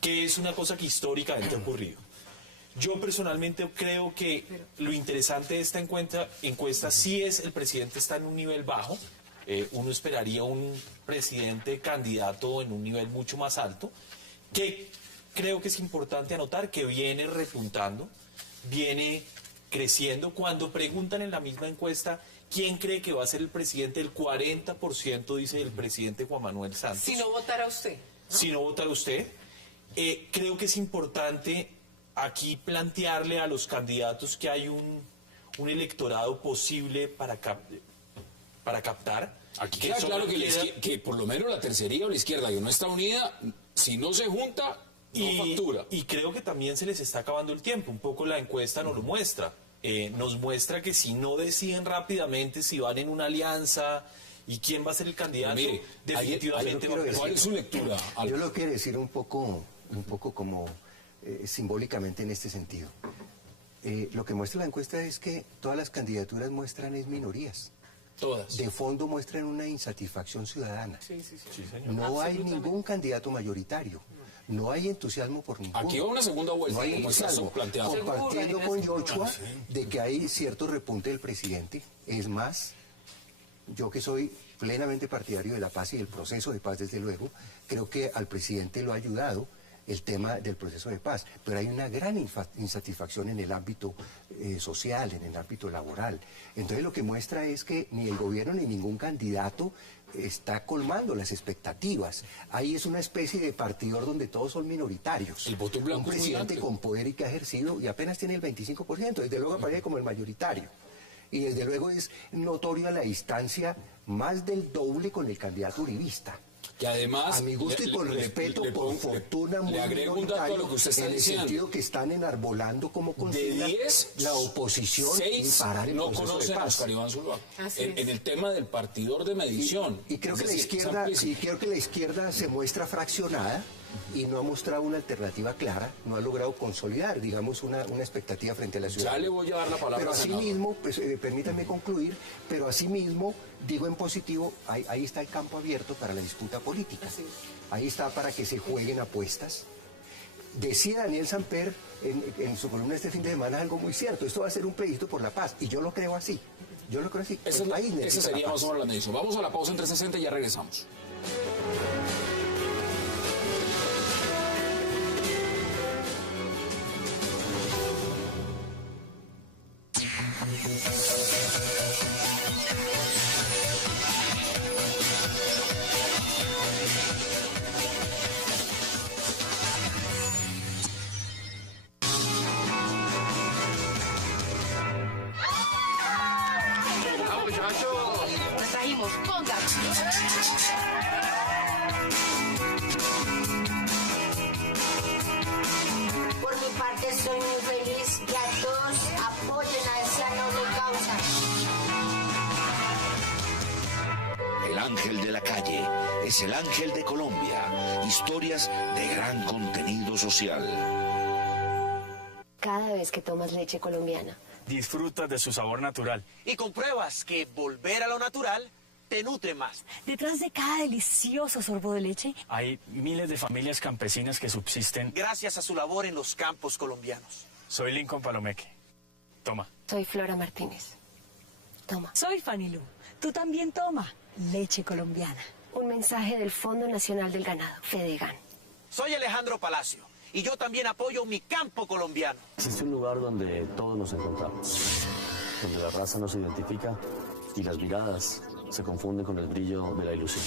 Que es una cosa que históricamente ha ocurrido. Yo personalmente creo que lo interesante de esta encuesta sí es el presidente está en un nivel bajo. Uno esperaría un presidente candidato en un nivel mucho más alto, que creo que es importante anotar que viene repuntando, viene creciendo. Cuando preguntan en la misma encuesta quién cree que va a ser el presidente, el 40% dice el presidente Juan Manuel Santos. Si no votara usted, ¿no? Si no votara usted. Creo que es importante aquí plantearle a los candidatos que hay un electorado posible para captar. Aquí queda claro que por lo menos la tercería o la izquierda que no está unida, si no se junta, no factura. Y creo que también se les está acabando el tiempo. Un poco la encuesta nos lo muestra. nos muestra que si no deciden rápidamente si van en una alianza y quién va a ser el candidato, mire, definitivamente va a ¿cuál es su lectura? Yo lo quiero decir un poco como simbólicamente en este sentido. Lo que muestra la encuesta es que todas las candidaturas muestran es minorías. Todas. De fondo muestran una insatisfacción ciudadana. Sí, señor. No hay ningún candidato mayoritario. No hay entusiasmo por ninguno. Aquí va una segunda vuelta, No hay como está entusiasmo. planteado. Compartiendo con Yochua de que hay cierto repunte del presidente. Es más, yo que soy plenamente partidario de la paz y del proceso de paz, desde luego, creo que al presidente lo ha ayudado el tema del proceso de paz, pero hay una gran insatisfacción en el ámbito social, en el ámbito laboral. Entonces lo que muestra es que ni el gobierno ni ningún candidato está colmando las expectativas. Ahí es una especie de partidor donde todos son minoritarios. El voto blanco un es muy presidente amplio. con poder y que ha ejercido y apenas tiene el 25%, desde luego aparece como el mayoritario. Y desde luego es notorio a la distancia más del doble con el candidato uribista. Que además, A mi gusto y con respeto, por fortuna, muy le agrego un dato a lo que usted está en el diciendo. sentido que están enarbolando como De consigna 10, la oposición y 6 parar el no proceso de conocen a paz. Oscar Iván Zuluaga. Así En es. el tema del partidor de medición. Y creo Es que la decir, es izquierda, amplísimo. y creo que la izquierda se muestra fraccionada y no ha mostrado una alternativa clara, no ha logrado consolidar, digamos, una expectativa frente a la ciudad. Ya le voy a dar la palabra Pero al senador. asimismo, pues, permítanme concluir, pero asimismo, digo en positivo, ahí está el campo abierto para la disputa política. Así es. Ahí está para que se jueguen apuestas. Decía Daniel Samper en su columna este fin de semana algo muy cierto, esto va a ser un plebiscito por la paz, y yo lo creo así. Yo lo creo así. Esa El país necesita sería la más o paz. menos la medición. Vamos a la pausa en 360 y ya regresamos. Nos trajimos ponga. Por mi parte soy muy feliz que a todos apoyen a esa noble causa. El ángel de la calle es el ángel de Colombia. Historias de gran contenido social. Cada vez que tomas leche colombiana, Disfrutas de su sabor natural. Y compruebas que volver a lo natural te nutre más. Detrás de cada delicioso sorbo de leche, Hay miles de familias campesinas que subsisten. Gracias a su labor en los campos colombianos. Soy Lincoln Palomeque. Toma. soy Flora Martínez. Toma. soy Fanny Lu. Tú también toma leche colombiana. Un mensaje del Fondo Nacional del Ganado, FEDEGAN. Soy Alejandro Palacio y yo también apoyo mi campo colombiano. Existe un lugar donde todos nos encontramos, donde la raza nos identifica y las miradas se confunden con el brillo de la ilusión.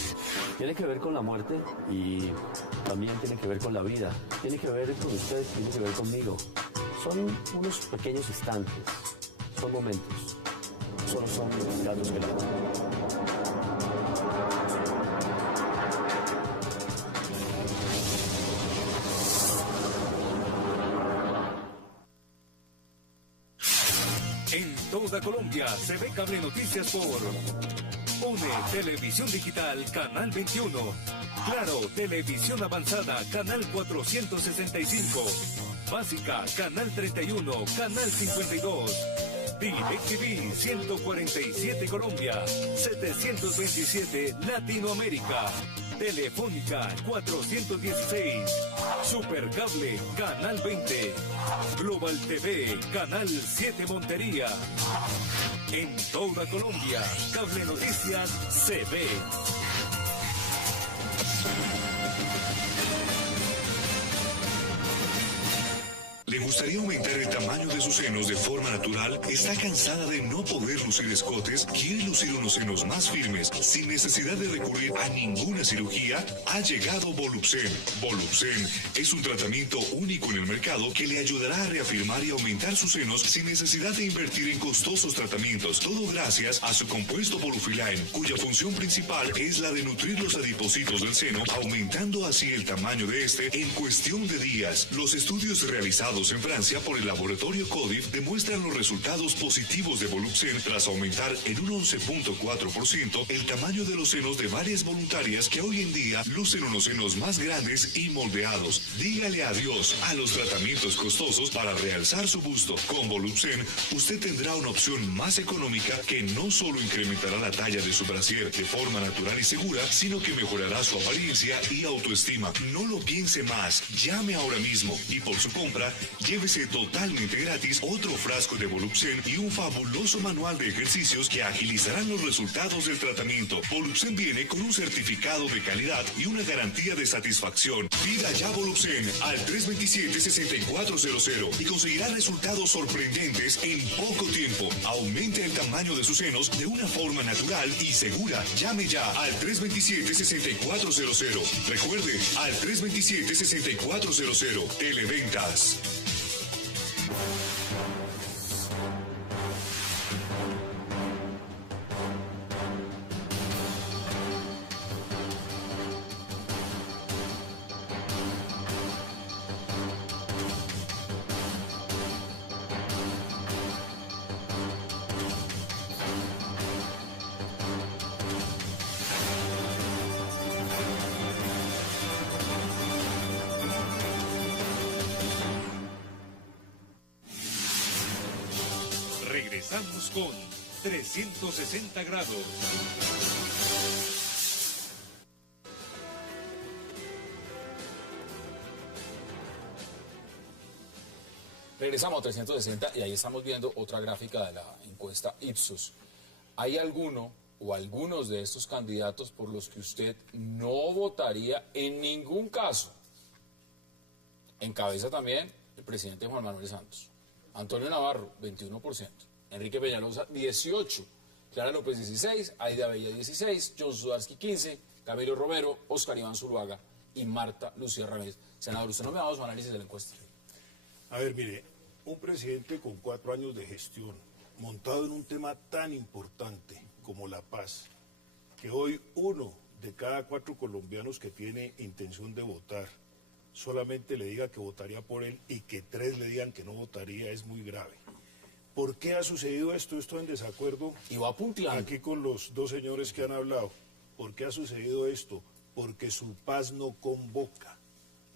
Tiene que ver con la muerte y también tiene que ver con la vida. Tiene que ver con usted, tiene que ver conmigo. Son unos pequeños instantes, son momentos. Solo son los gatos que la En toda Colombia se ve Cable Noticias por UNE Televisión Digital, Canal 21. Claro, Televisión Avanzada, Canal 465. Básica, Canal 31, Canal 52. DirecTV 147 Colombia, 727 Latinoamérica. Telefónica 416. Supercable Canal 20. Global TV Canal 7 Montería. En toda Colombia, Cable Noticias se ve. ¿Le gustaría aumentar el tamaño de sus senos de forma natural? ¿Está cansada de no poder lucir escotes? ¿Quiere lucir unos senos más firmes sin necesidad de recurrir a ninguna cirugía? Ha llegado Volupsen. Volupsen es un tratamiento único en el mercado que le ayudará a reafirmar y aumentar sus senos sin necesidad de invertir en costosos tratamientos. Todo gracias a su compuesto Volufiline, cuya función principal es la de nutrir los adipocitos del seno, aumentando así el tamaño de este en cuestión de días. Los estudios realizados en en Francia por el laboratorio Codif demuestran los resultados positivos de Volupsen tras aumentar en un 11.4% el tamaño de los senos de varias voluntarias que hoy en día lucen unos senos más grandes y moldeados. Dígale adiós a los tratamientos costosos para realzar su busto. Con Volupsen, usted tendrá una opción más económica que no solo incrementará la talla de su brasier de forma natural y segura, sino que mejorará su apariencia y autoestima. No lo piense más, llame ahora mismo y por su compra, llévese totalmente gratis otro frasco de Volupsen y un fabuloso manual de ejercicios que agilizarán los resultados del tratamiento. Volupsen viene con un certificado de calidad y una garantía de satisfacción. Pida ya Volupsen al 327-6400 y conseguirá resultados sorprendentes en poco tiempo. Aumente el tamaño de sus senos de una forma natural y segura. Llame ya al 327-6400. Recuerde, al 327-6400. Televentas. Regresamos con 360 grados. Regresamos a 360 y ahí estamos viendo otra gráfica de la encuesta Ipsos. ¿Hay alguno o algunos de estos candidatos por los que usted no votaría en ningún caso? Encabeza también el presidente Juan Manuel Santos. Antonio Navarro, 21%. Enrique Peñalosa, 18%. Clara López, 16%. Aida Bella, 16%. John Sudarsky, 15%. Camilo Romero, Oscar Iván Zuluaga y Marta Lucía Ramírez. Senador, usted no me ha dado su análisis de la encuesta. A ver, mire, un presidente con 4 años de gestión, montado en un tema tan importante como la paz, que hoy 1 de cada 4 colombianos que tiene intención de votar solamente le diga que votaría por él y que 3 le digan que no votaría, es muy grave. ¿Por qué ha sucedido esto? Estoy en desacuerdo y va punteando aquí con los 2 señores que han hablado. ¿Por qué ha sucedido esto? Porque su paz no convoca,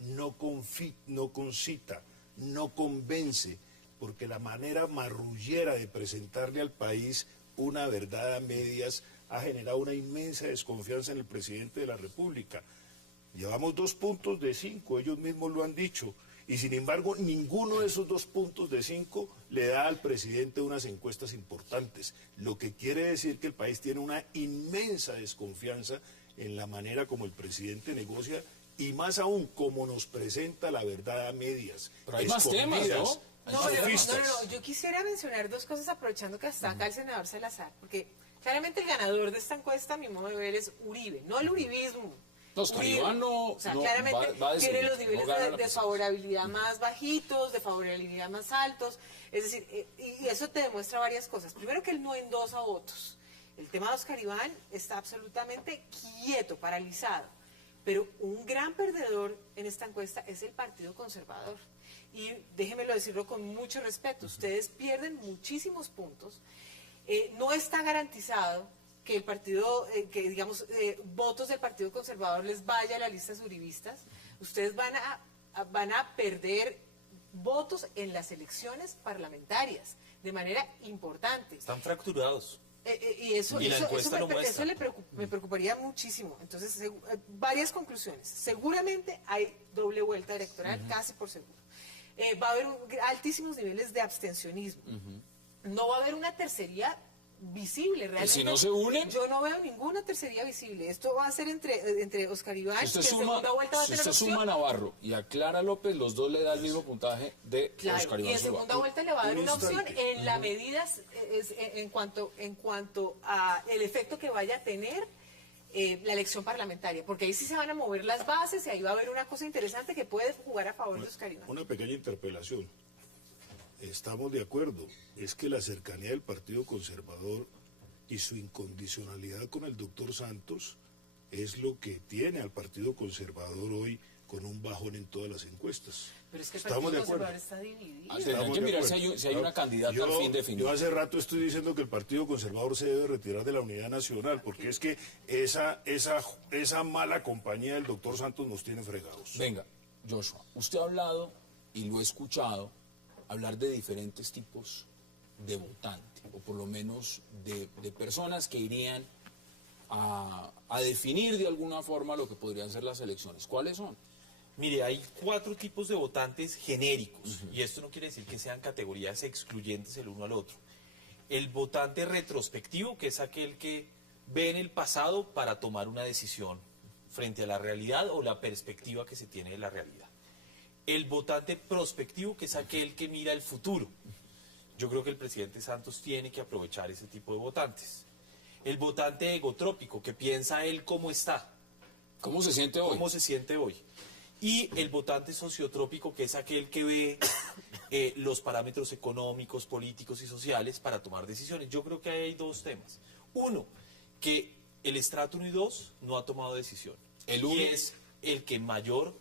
no concita, no convence, porque la manera marrullera de presentarle al país una verdad a medias ha generado una inmensa desconfianza en el presidente de la República. Llevamos 2 puntos de 5, ellos mismos lo han dicho, y sin embargo ninguno de esos 2 puntos de 5 le da al presidente unas encuestas importantes, lo que quiere decir que el país tiene una inmensa desconfianza en la manera como el presidente negocia y más aún como nos presenta la verdad a medias. Pero hay más temas, ¿no? No, yo quisiera mencionar 2 cosas aprovechando que está acá el senador Salazar, porque claramente el ganador de esta encuesta, a mi modo de ver, es Uribe, no el uribismo. No, Iván no, o sea, claramente va tiene los niveles de favorabilidad más bajitos, de favorabilidad más altos, es decir, y eso te demuestra varias cosas. Primero, que él no endosa votos. El tema de Oscar Iván está absolutamente quieto, paralizado, pero un gran perdedor en esta encuesta es el Partido Conservador. Y déjenmelo decirlo con mucho respeto, ustedes pierden muchísimos puntos, no está garantizado que el partido, votos del Partido Conservador les vaya a las listas uribistas. Ustedes van a perder votos en las elecciones parlamentarias de manera importante. Están fracturados. Eso me preocuparía muchísimo. Entonces, varias conclusiones. Seguramente hay doble vuelta electoral, casi por seguro. Va a haber altísimos niveles de abstencionismo. No va a haber una tercería visible, realmente. Si no se unen, yo no veo ninguna tercería visible. Esto va a ser entre Oscar Iván, que en segunda vuelta va a tener opción. Si usted suma a Navarro y a Clara López, los 2 le da el mismo puntaje de Oscar Iván. Y en segunda vuelta le va a dar una opción en la medida, en cuanto a el efecto que vaya a tener la elección parlamentaria, porque ahí sí se van a mover las bases y ahí va a haber una cosa interesante que puede jugar a favor de Oscar Iván. Una pequeña interpelación. Estamos de acuerdo, es que la cercanía del Partido Conservador y su incondicionalidad con el doctor Santos es lo que tiene al Partido Conservador hoy con un bajón en todas las encuestas. Pero es que el ¿Estamos Partido de acuerdo? Conservador está dividido. Tendrán que mirar si hay una candidata al fin definido. Yo hace rato estoy diciendo que el Partido Conservador se debe retirar de la unidad nacional, porque es que esa mala compañía del doctor Santos nos tiene fregados. Venga, Joshua, usted ha hablado, y lo he escuchado, hablar de diferentes tipos de votantes, o por lo menos de personas que irían a definir de alguna forma lo que podrían ser las elecciones. ¿Cuáles son? Mire, hay 4 tipos de votantes genéricos, y esto no quiere decir que sean categorías excluyentes el uno al otro. El votante retrospectivo, que es aquel que ve en el pasado para tomar una decisión frente a la realidad o la perspectiva que se tiene de la realidad. El votante prospectivo, que es aquel que mira el futuro. Yo creo que el presidente Santos tiene que aprovechar ese tipo de votantes. El votante egotrópico, que piensa él cómo está. ¿Cómo se siente hoy? ¿Cómo se siente hoy? Y el votante sociotrópico, que es aquel que ve los parámetros económicos, políticos y sociales para tomar decisiones. Yo creo que ahí hay 2 temas. Uno, que el estrato 1 y 2 no ha tomado decisión. Y es el que mayor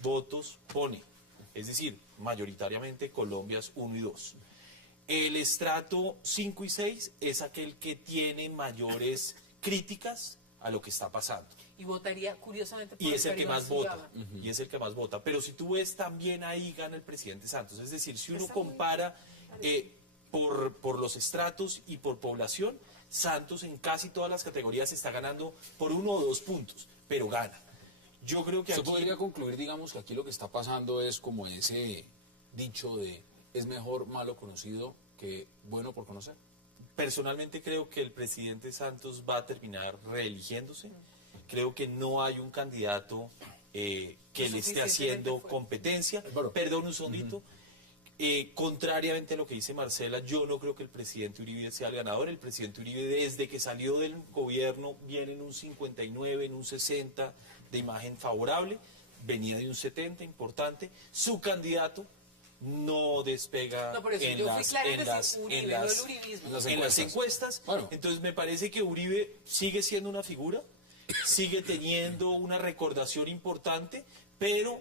votos pone. Es decir, mayoritariamente Colombia es 1 y 2. El estrato 5 y 6 es aquel que tiene mayores críticas a lo que está pasando. Y votaría curiosamente por Y es el que más vota. Ciudad. Y es el que más vota. Pero si tú ves, también ahí gana el presidente Santos. Es decir, si uno compara por los estratos y por población, Santos en casi todas las categorías está ganando por 1 o 2 puntos, pero gana. Yo creo que ¿Se aquí podría concluir, digamos, que aquí lo que está pasando es como ese dicho de es mejor malo conocido que bueno por conocer? Personalmente creo que el presidente Santos va a terminar reeligiéndose. Creo que no hay un candidato que le esté haciendo competencia. Perdón un segundito. Contrariamente a lo que dice Marcela, yo no creo que el presidente Uribe sea el ganador. El presidente Uribe, desde que salió del gobierno, viene en un 59, en un 60 de imagen favorable. Venía de un 70, importante. Su candidato no despega en las encuestas. Bueno. Entonces me parece que Uribe sigue siendo una figura, sigue teniendo una recordación importante, pero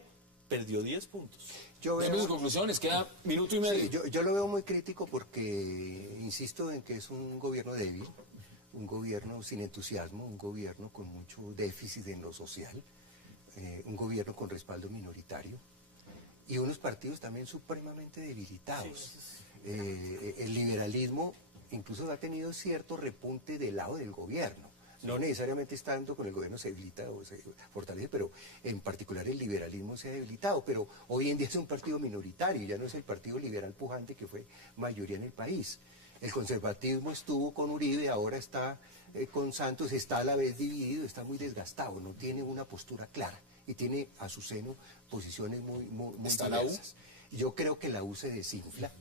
perdió 10 puntos. Deme sus conclusiones, queda minuto y medio. Sí, yo lo veo muy crítico porque insisto en que es un gobierno débil, un gobierno sin entusiasmo, un gobierno con mucho déficit en lo social, un gobierno con respaldo minoritario y unos partidos también supremamente debilitados. El liberalismo incluso ha tenido cierto repunte del lado del gobierno. No necesariamente estando con el gobierno se debilita o se fortalece, pero en particular el liberalismo se ha debilitado. Pero hoy en día es un partido minoritario, ya no es el partido liberal pujante que fue mayoría en el país. El conservatismo estuvo con Uribe, ahora está con Santos, está a la vez dividido, está muy desgastado, no tiene una postura clara y tiene a su seno posiciones muy diversas. Yo creo que la U se desinfla,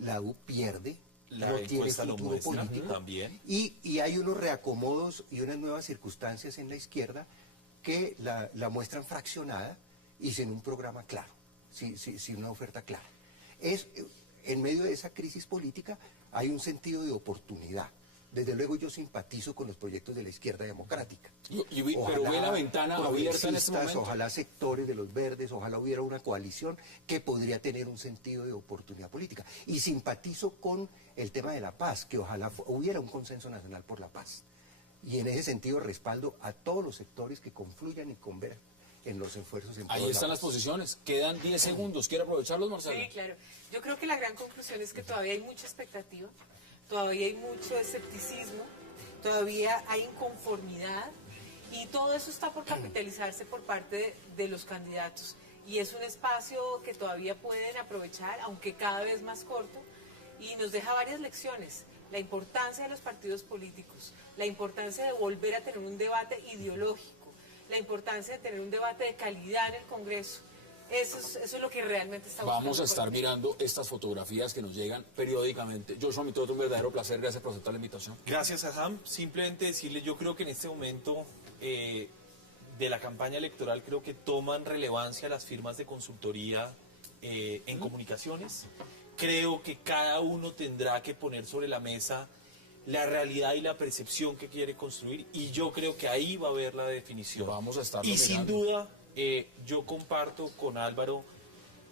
la U pierde. La encuesta lo muestra también. Y hay unos reacomodos y unas nuevas circunstancias en la izquierda que la muestran fraccionada y sin un programa claro, sin una oferta clara. En medio de esa crisis política hay un sentido de oportunidad. Desde luego yo simpatizo con los proyectos de la izquierda democrática. Pero ve la ventana abierta en este momento. Ojalá sectores de los verdes, ojalá hubiera una coalición que podría tener un sentido de oportunidad política. Y simpatizo con el tema de la paz, que ojalá hubiera un consenso nacional por la paz. Y en ese sentido respaldo a todos los sectores que confluyan y converjan en los esfuerzos en Ahí están las posiciones. Quedan 10 segundos. ¿Quiere aprovecharlos, Marcela? Sí, claro. Yo creo que la gran conclusión es que todavía hay mucha expectativa, todavía hay mucho escepticismo, todavía hay inconformidad y todo eso está por capitalizarse por parte de los candidatos. Y es un espacio que todavía pueden aprovechar, aunque cada vez más corto, y nos deja varias lecciones. La importancia de los partidos políticos, la importancia de volver a tener un debate ideológico, la importancia de tener un debate de calidad en el Congreso. Eso es lo que realmente está buscando. Vamos a estar mirando estas fotografías que nos llegan periódicamente. Joshua Mitoto, un verdadero placer. Gracias por aceptar la invitación. Gracias, Adam. Simplemente decirle, yo creo que en este momento de la campaña electoral creo que toman relevancia las firmas de consultoría en comunicaciones. Creo que cada uno tendrá que poner sobre la mesa la realidad y la percepción que quiere construir, y yo creo que ahí va a haber la definición. Vamos a estar y sin duda yo comparto con Álvaro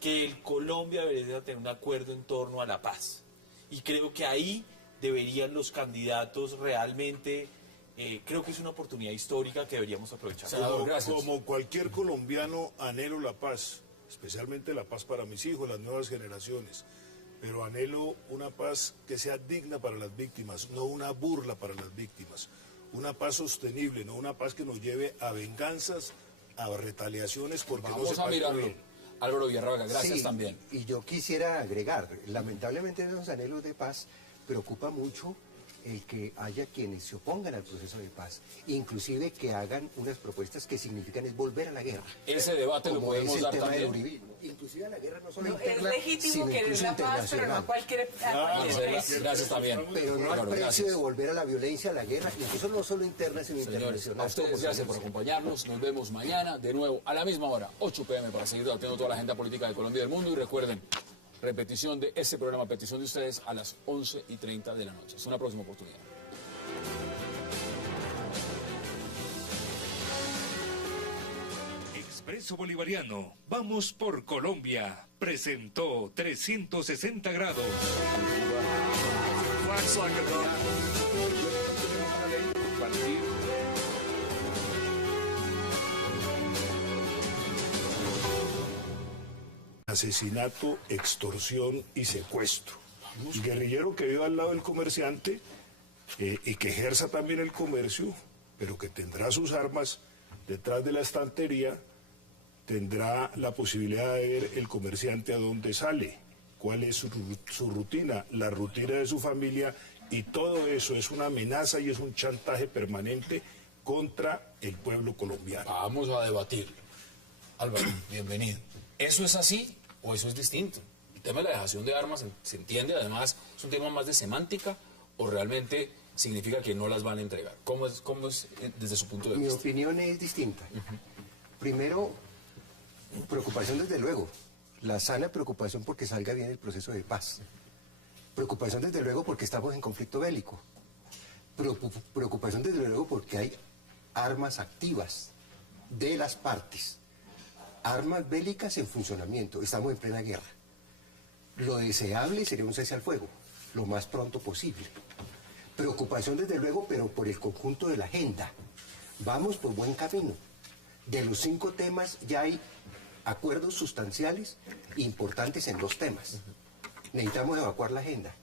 que el Colombia debería tener un acuerdo en torno a la paz. Y creo que ahí deberían los candidatos realmente, creo que es una oportunidad histórica que deberíamos aprovechar. Senador, gracias. Como cualquier colombiano, anhelo la paz, especialmente la paz para mis hijos, las nuevas generaciones. Pero anhelo una paz que sea digna para las víctimas, no una burla para las víctimas. Una paz sostenible, no una paz que nos lleve a venganzas, a retaliaciones, porque no se Vamos a mirarlo. Álvaro Villarraga, gracias Sí, también. Y yo quisiera agregar, lamentablemente en esos anhelos de paz preocupa mucho el que haya quienes se opongan al proceso de paz, inclusive que hagan unas propuestas que significan es volver a la guerra. Ese debate lo Como podemos es el dar tema del también. uribismo. Inclusive a la guerra no solo No, es interna, legítimo sino querer incluso la paz, pero no a cualquier precio. Gracias también. Pero no al Álvaro, precio gracias. de volver a la violencia, a la guerra, incluso no solo interna, sino Señores, internacional. a ustedes gracias por acompañarnos. Nos vemos mañana de nuevo a la misma hora, 8 p.m. para seguir debatiendo toda la agenda política de Colombia y del mundo. Y recuerden, repetición de este programa, petición de ustedes a las 11:30 de la noche. Es una próxima oportunidad. Expreso Bolivariano, vamos por Colombia, presentó 360 grados. Asesinato, extorsión y secuestro. El guerrillero que vive al lado del comerciante y que ejerza también el comercio, pero que tendrá sus armas detrás de la estantería, tendrá la posibilidad de ver el comerciante a dónde sale, cuál es su rutina, la rutina de su familia, y todo eso es una amenaza y es un chantaje permanente contra el pueblo colombiano. Vamos a debatir. Álvaro, bienvenido. ¿Eso es así o eso es distinto? El tema de la dejación de armas se entiende, además es un tema más de semántica, o realmente significa que no las van a entregar. ¿Cómo es desde su punto de Mi vista? opinión es distinta. Primero, preocupación desde luego, la sana preocupación porque salga bien el proceso de paz. Preocupación desde luego porque estamos en conflicto bélico. Preocupación desde luego porque hay armas activas de las partes. Armas bélicas en funcionamiento, estamos en plena guerra. Lo deseable sería un cese al fuego, lo más pronto posible. Preocupación desde luego, pero por el conjunto de la agenda. Vamos por buen camino. De los 5 temas ya hay acuerdos sustanciales importantes en 2 temas. Necesitamos evacuar la agenda.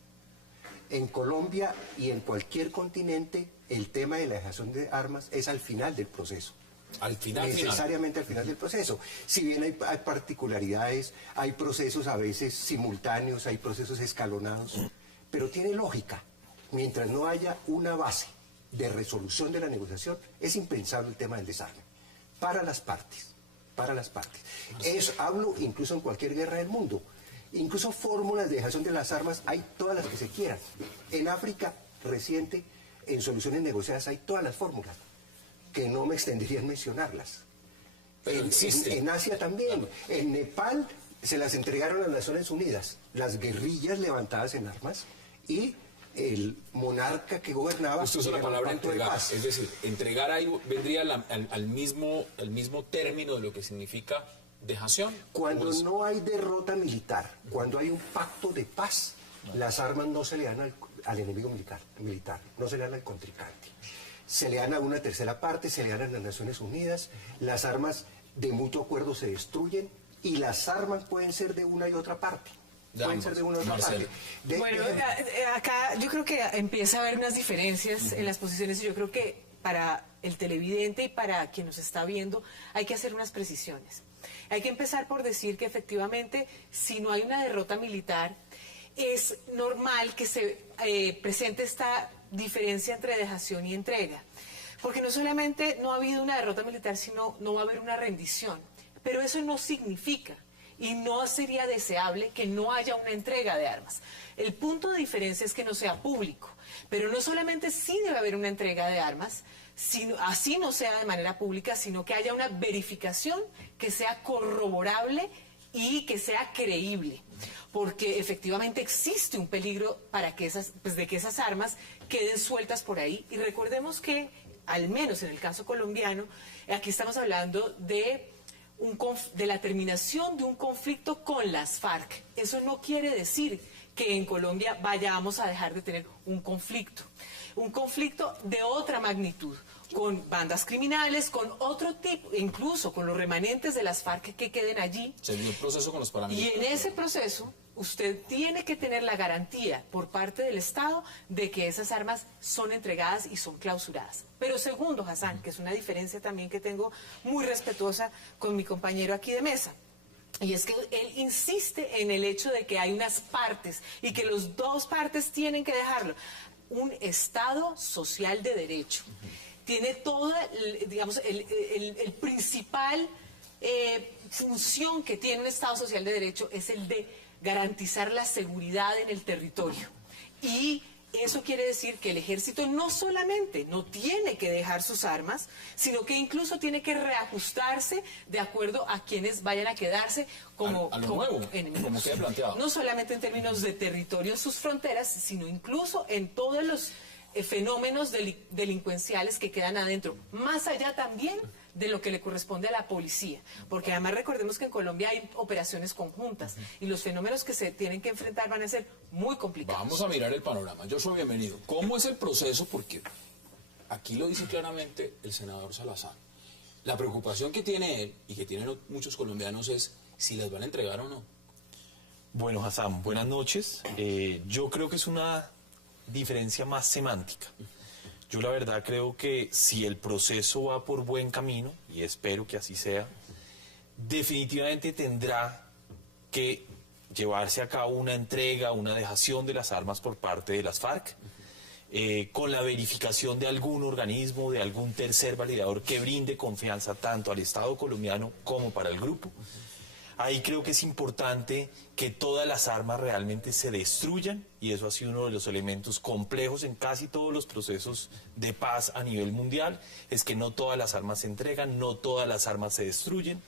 En Colombia y en cualquier continente, el tema de la dejación de armas es al final del proceso. Al final, necesariamente al final del proceso. Si bien hay particularidades, hay procesos a veces simultáneos, hay procesos escalonados, pero tiene lógica. Mientras no haya una base de resolución de la negociación, es impensable el tema del desarme. Para las partes, para las partes. Hablo incluso en cualquier guerra del mundo. Incluso fórmulas de dejación de las armas hay todas las que se quieran. En África reciente, en soluciones negociadas hay todas las fórmulas, que no me extendería en mencionarlas. Pero existe. En Asia también. En Nepal se las entregaron a las Naciones Unidas, las guerrillas levantadas en armas y el monarca que gobernaba. Usted usa la palabra entregar, es decir, entregar ahí vendría al mismo término de lo que significa dejación. Cuando no hay derrota militar, cuando hay un pacto de paz, las armas no se le dan al enemigo militar, no se le dan al contrincante. Se le dan a una tercera parte, se le dan a las Naciones Unidas, las armas de mutuo acuerdo se destruyen y las armas pueden ser de una y otra parte. Pueden ser de una y otra parte. Bueno, acá yo creo que empieza a haber unas diferencias en las posiciones y yo creo que para el televidente y para quien nos está viendo hay que hacer unas precisiones. Hay que empezar por decir que efectivamente si no hay una derrota militar es normal que se presente esta diferencia entre dejación y entrega. Porque no solamente no ha habido una derrota militar, sino no va a haber una rendición. Pero eso no significa y no sería deseable que no haya una entrega de armas. El punto de diferencia es que no sea público. Pero no solamente sí debe haber una entrega de armas, así no sea de manera pública, sino que haya una verificación que sea corroborable y que sea creíble. Porque efectivamente existe un peligro para que de que esas armas queden sueltas por ahí. Y recordemos que, al menos en el caso colombiano, aquí estamos hablando de de la terminación de un conflicto con las FARC. Eso no quiere decir que en Colombia vayamos a dejar de tener un conflicto de otra magnitud, con bandas criminales, con otro tipo, incluso con los remanentes de las FARC que queden allí. Se dio el proceso con los paramilitares. Y en ese proceso, usted tiene que tener la garantía por parte del Estado de que esas armas son entregadas y son clausuradas. Pero segundo, Hassan, que es una diferencia también que tengo muy respetuosa con mi compañero aquí de mesa, y es que él insiste en el hecho de que hay unas partes y que las dos partes tienen que dejarlo. Un Estado social de derecho. Tiene toda, digamos, el principal función que tiene un Estado social de derecho es el de garantizar la seguridad en el territorio. Y eso quiere decir que el ejército no solamente no tiene que dejar sus armas, sino que incluso tiene que reajustarse de acuerdo a quienes vayan a quedarse como enemigos. Como queda planteado. No solamente en términos de territorio en sus fronteras, sino incluso en todos los fenómenos delincuenciales que quedan adentro, más allá también de lo que le corresponde a la policía, porque además recordemos que en Colombia hay operaciones conjuntas y los fenómenos que se tienen que enfrentar van a ser muy complicados. Vamos a mirar el panorama. Joshua, bienvenido. ¿Cómo es el proceso? Porque aquí lo dice claramente el senador Salazar. La preocupación que tiene él y que tienen muchos colombianos es si las van a entregar o no. Bueno, Hassan, buenas noches. Yo creo que es una diferencia más semántica. Yo la verdad creo que si el proceso va por buen camino, y espero que así sea, definitivamente tendrá que llevarse a cabo una entrega, una dejación de las armas por parte de las FARC, con la verificación de algún organismo, de algún tercer validador que brinde confianza tanto al Estado colombiano como para el grupo. Ahí creo que es importante que todas las armas realmente se destruyan, y eso ha sido uno de los elementos complejos en casi todos los procesos de paz a nivel mundial, es que no todas las armas se entregan, no todas las armas se destruyen,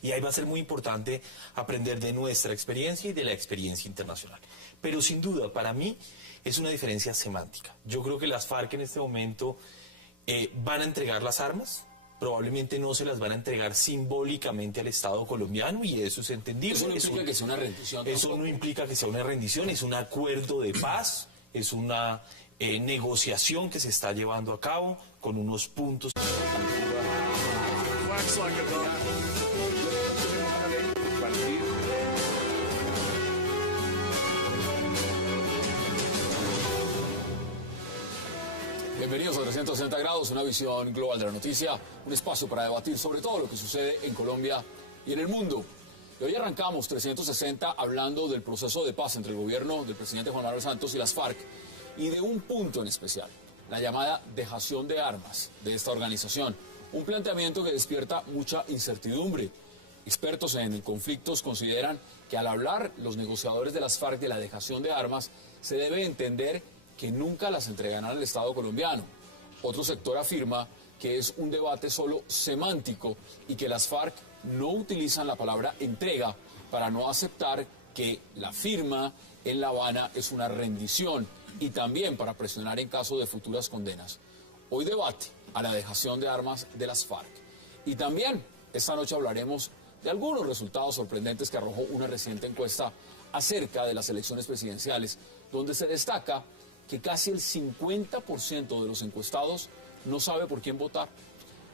y ahí va a ser muy importante aprender de nuestra experiencia y de la experiencia internacional. Pero sin duda, para mí, es una diferencia semántica. Yo creo que las FARC en este momento van a entregar las armas. Probablemente no se las van a entregar simbólicamente al Estado colombiano, y eso es entendible. Eso no implica que sea una rendición. Eso no implica que sea una rendición, es un acuerdo de paz, es una negociación que se está llevando a cabo con unos puntos. Bienvenidos a 360 grados, una visión global de la noticia, un espacio para debatir sobre todo lo que sucede en Colombia y en el mundo. Y hoy arrancamos 360 hablando del proceso de paz entre el gobierno del presidente Juan Manuel Santos y las FARC, y de un punto en especial, la llamada dejación de armas de esta organización, un planteamiento que despierta mucha incertidumbre. Expertos en conflictos consideran que al hablar los negociadores de las FARC de la dejación de armas, se debe entender que nunca las entregarán al Estado colombiano. Otro sector afirma que es un debate solo semántico y que las FARC no utilizan la palabra entrega para no aceptar que la firma en La Habana es una rendición, y también para presionar en caso de futuras condenas. Hoy debate a la dejación de armas de las FARC. Y también esta noche hablaremos de algunos resultados sorprendentes que arrojó una reciente encuesta acerca de las elecciones presidenciales, donde se destaca que casi el 50% de los encuestados no sabe por quién votar.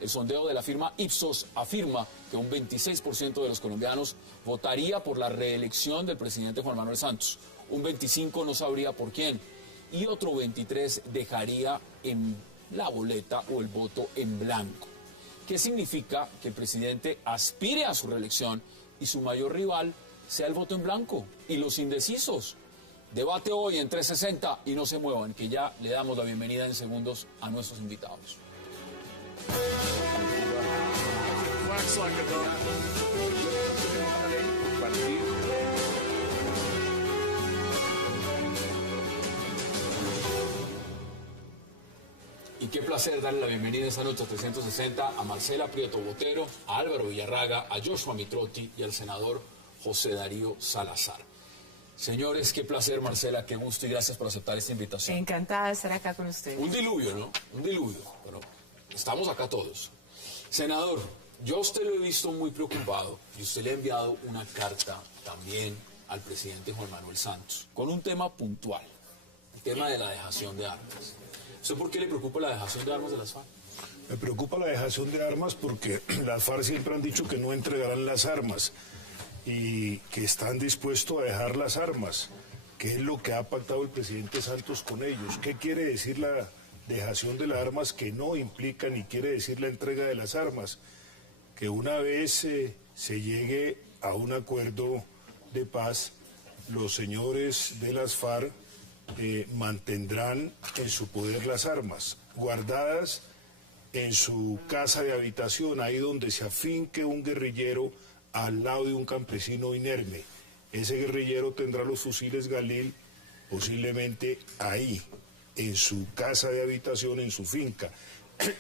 El sondeo de la firma Ipsos afirma que un 26% de los colombianos votaría por la reelección del presidente Juan Manuel Santos, un 25% no sabría por quién, y otro 23% dejaría en la boleta o el voto en blanco. ¿Qué significa que el presidente aspire a su reelección y su mayor rival sea el voto en blanco y los indecisos? Debate hoy en 360, y no se muevan, que ya le damos la bienvenida en segundos a nuestros invitados. Y qué placer darle la bienvenida esta noche a 360 a Marcela Prieto Botero, a Álvaro Villarraga, a Joshua Mitrotti y al senador José Darío Salazar. Señores, qué placer, Marcela, qué gusto, y gracias por aceptar esta invitación. Encantada de estar acá con ustedes. Un diluvio, ¿no? Un diluvio, pero estamos acá todos. Senador, Yo a usted lo he visto muy preocupado y usted le ha enviado una carta también al presidente Juan Manuel Santos con un tema puntual, el tema de la dejación de armas. ¿Usted por qué le preocupa la dejación de armas de las FARC? Me preocupa la dejación de armas porque las FARC siempre han dicho que no entregarán las armas y que están dispuestos a dejar las armas. ¿Qué es lo que ha pactado el presidente Santos con ellos? ¿Qué quiere decir la dejación de las armas que no implica ni quiere decir la entrega de las armas? Que una vez se llegue a un acuerdo de paz, los señores de las FARC mantendrán en su poder las armas, guardadas en su casa de habitación, ahí donde se afinque un guerrillero al lado de un campesino inerme. Ese guerrillero tendrá los fusiles Galil posiblemente ahí, en su casa de habitación, en su finca.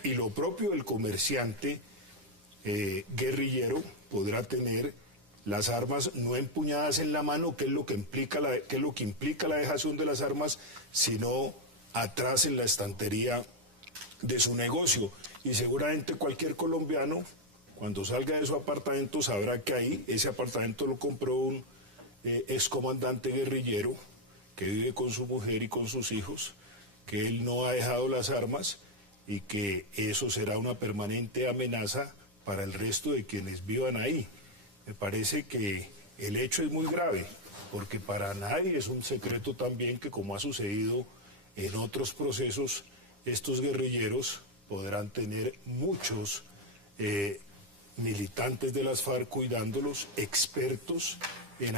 Y lo propio del comerciante guerrillero podrá tener las armas no empuñadas en la mano, que es lo que implica la dejación de las armas, sino atrás en la estantería de su negocio. Y seguramente cualquier colombiano, cuando salga de su apartamento, sabrá que ahí ese apartamento lo compró un excomandante guerrillero que vive con su mujer y con sus hijos, que él no ha dejado las armas y que eso será una permanente amenaza para el resto de quienes vivan ahí. Me parece que el hecho es muy grave, porque para nadie es un secreto también que, como ha sucedido en otros procesos, estos guerrilleros podrán tener muchos militantes de las FARC cuidándolos, expertos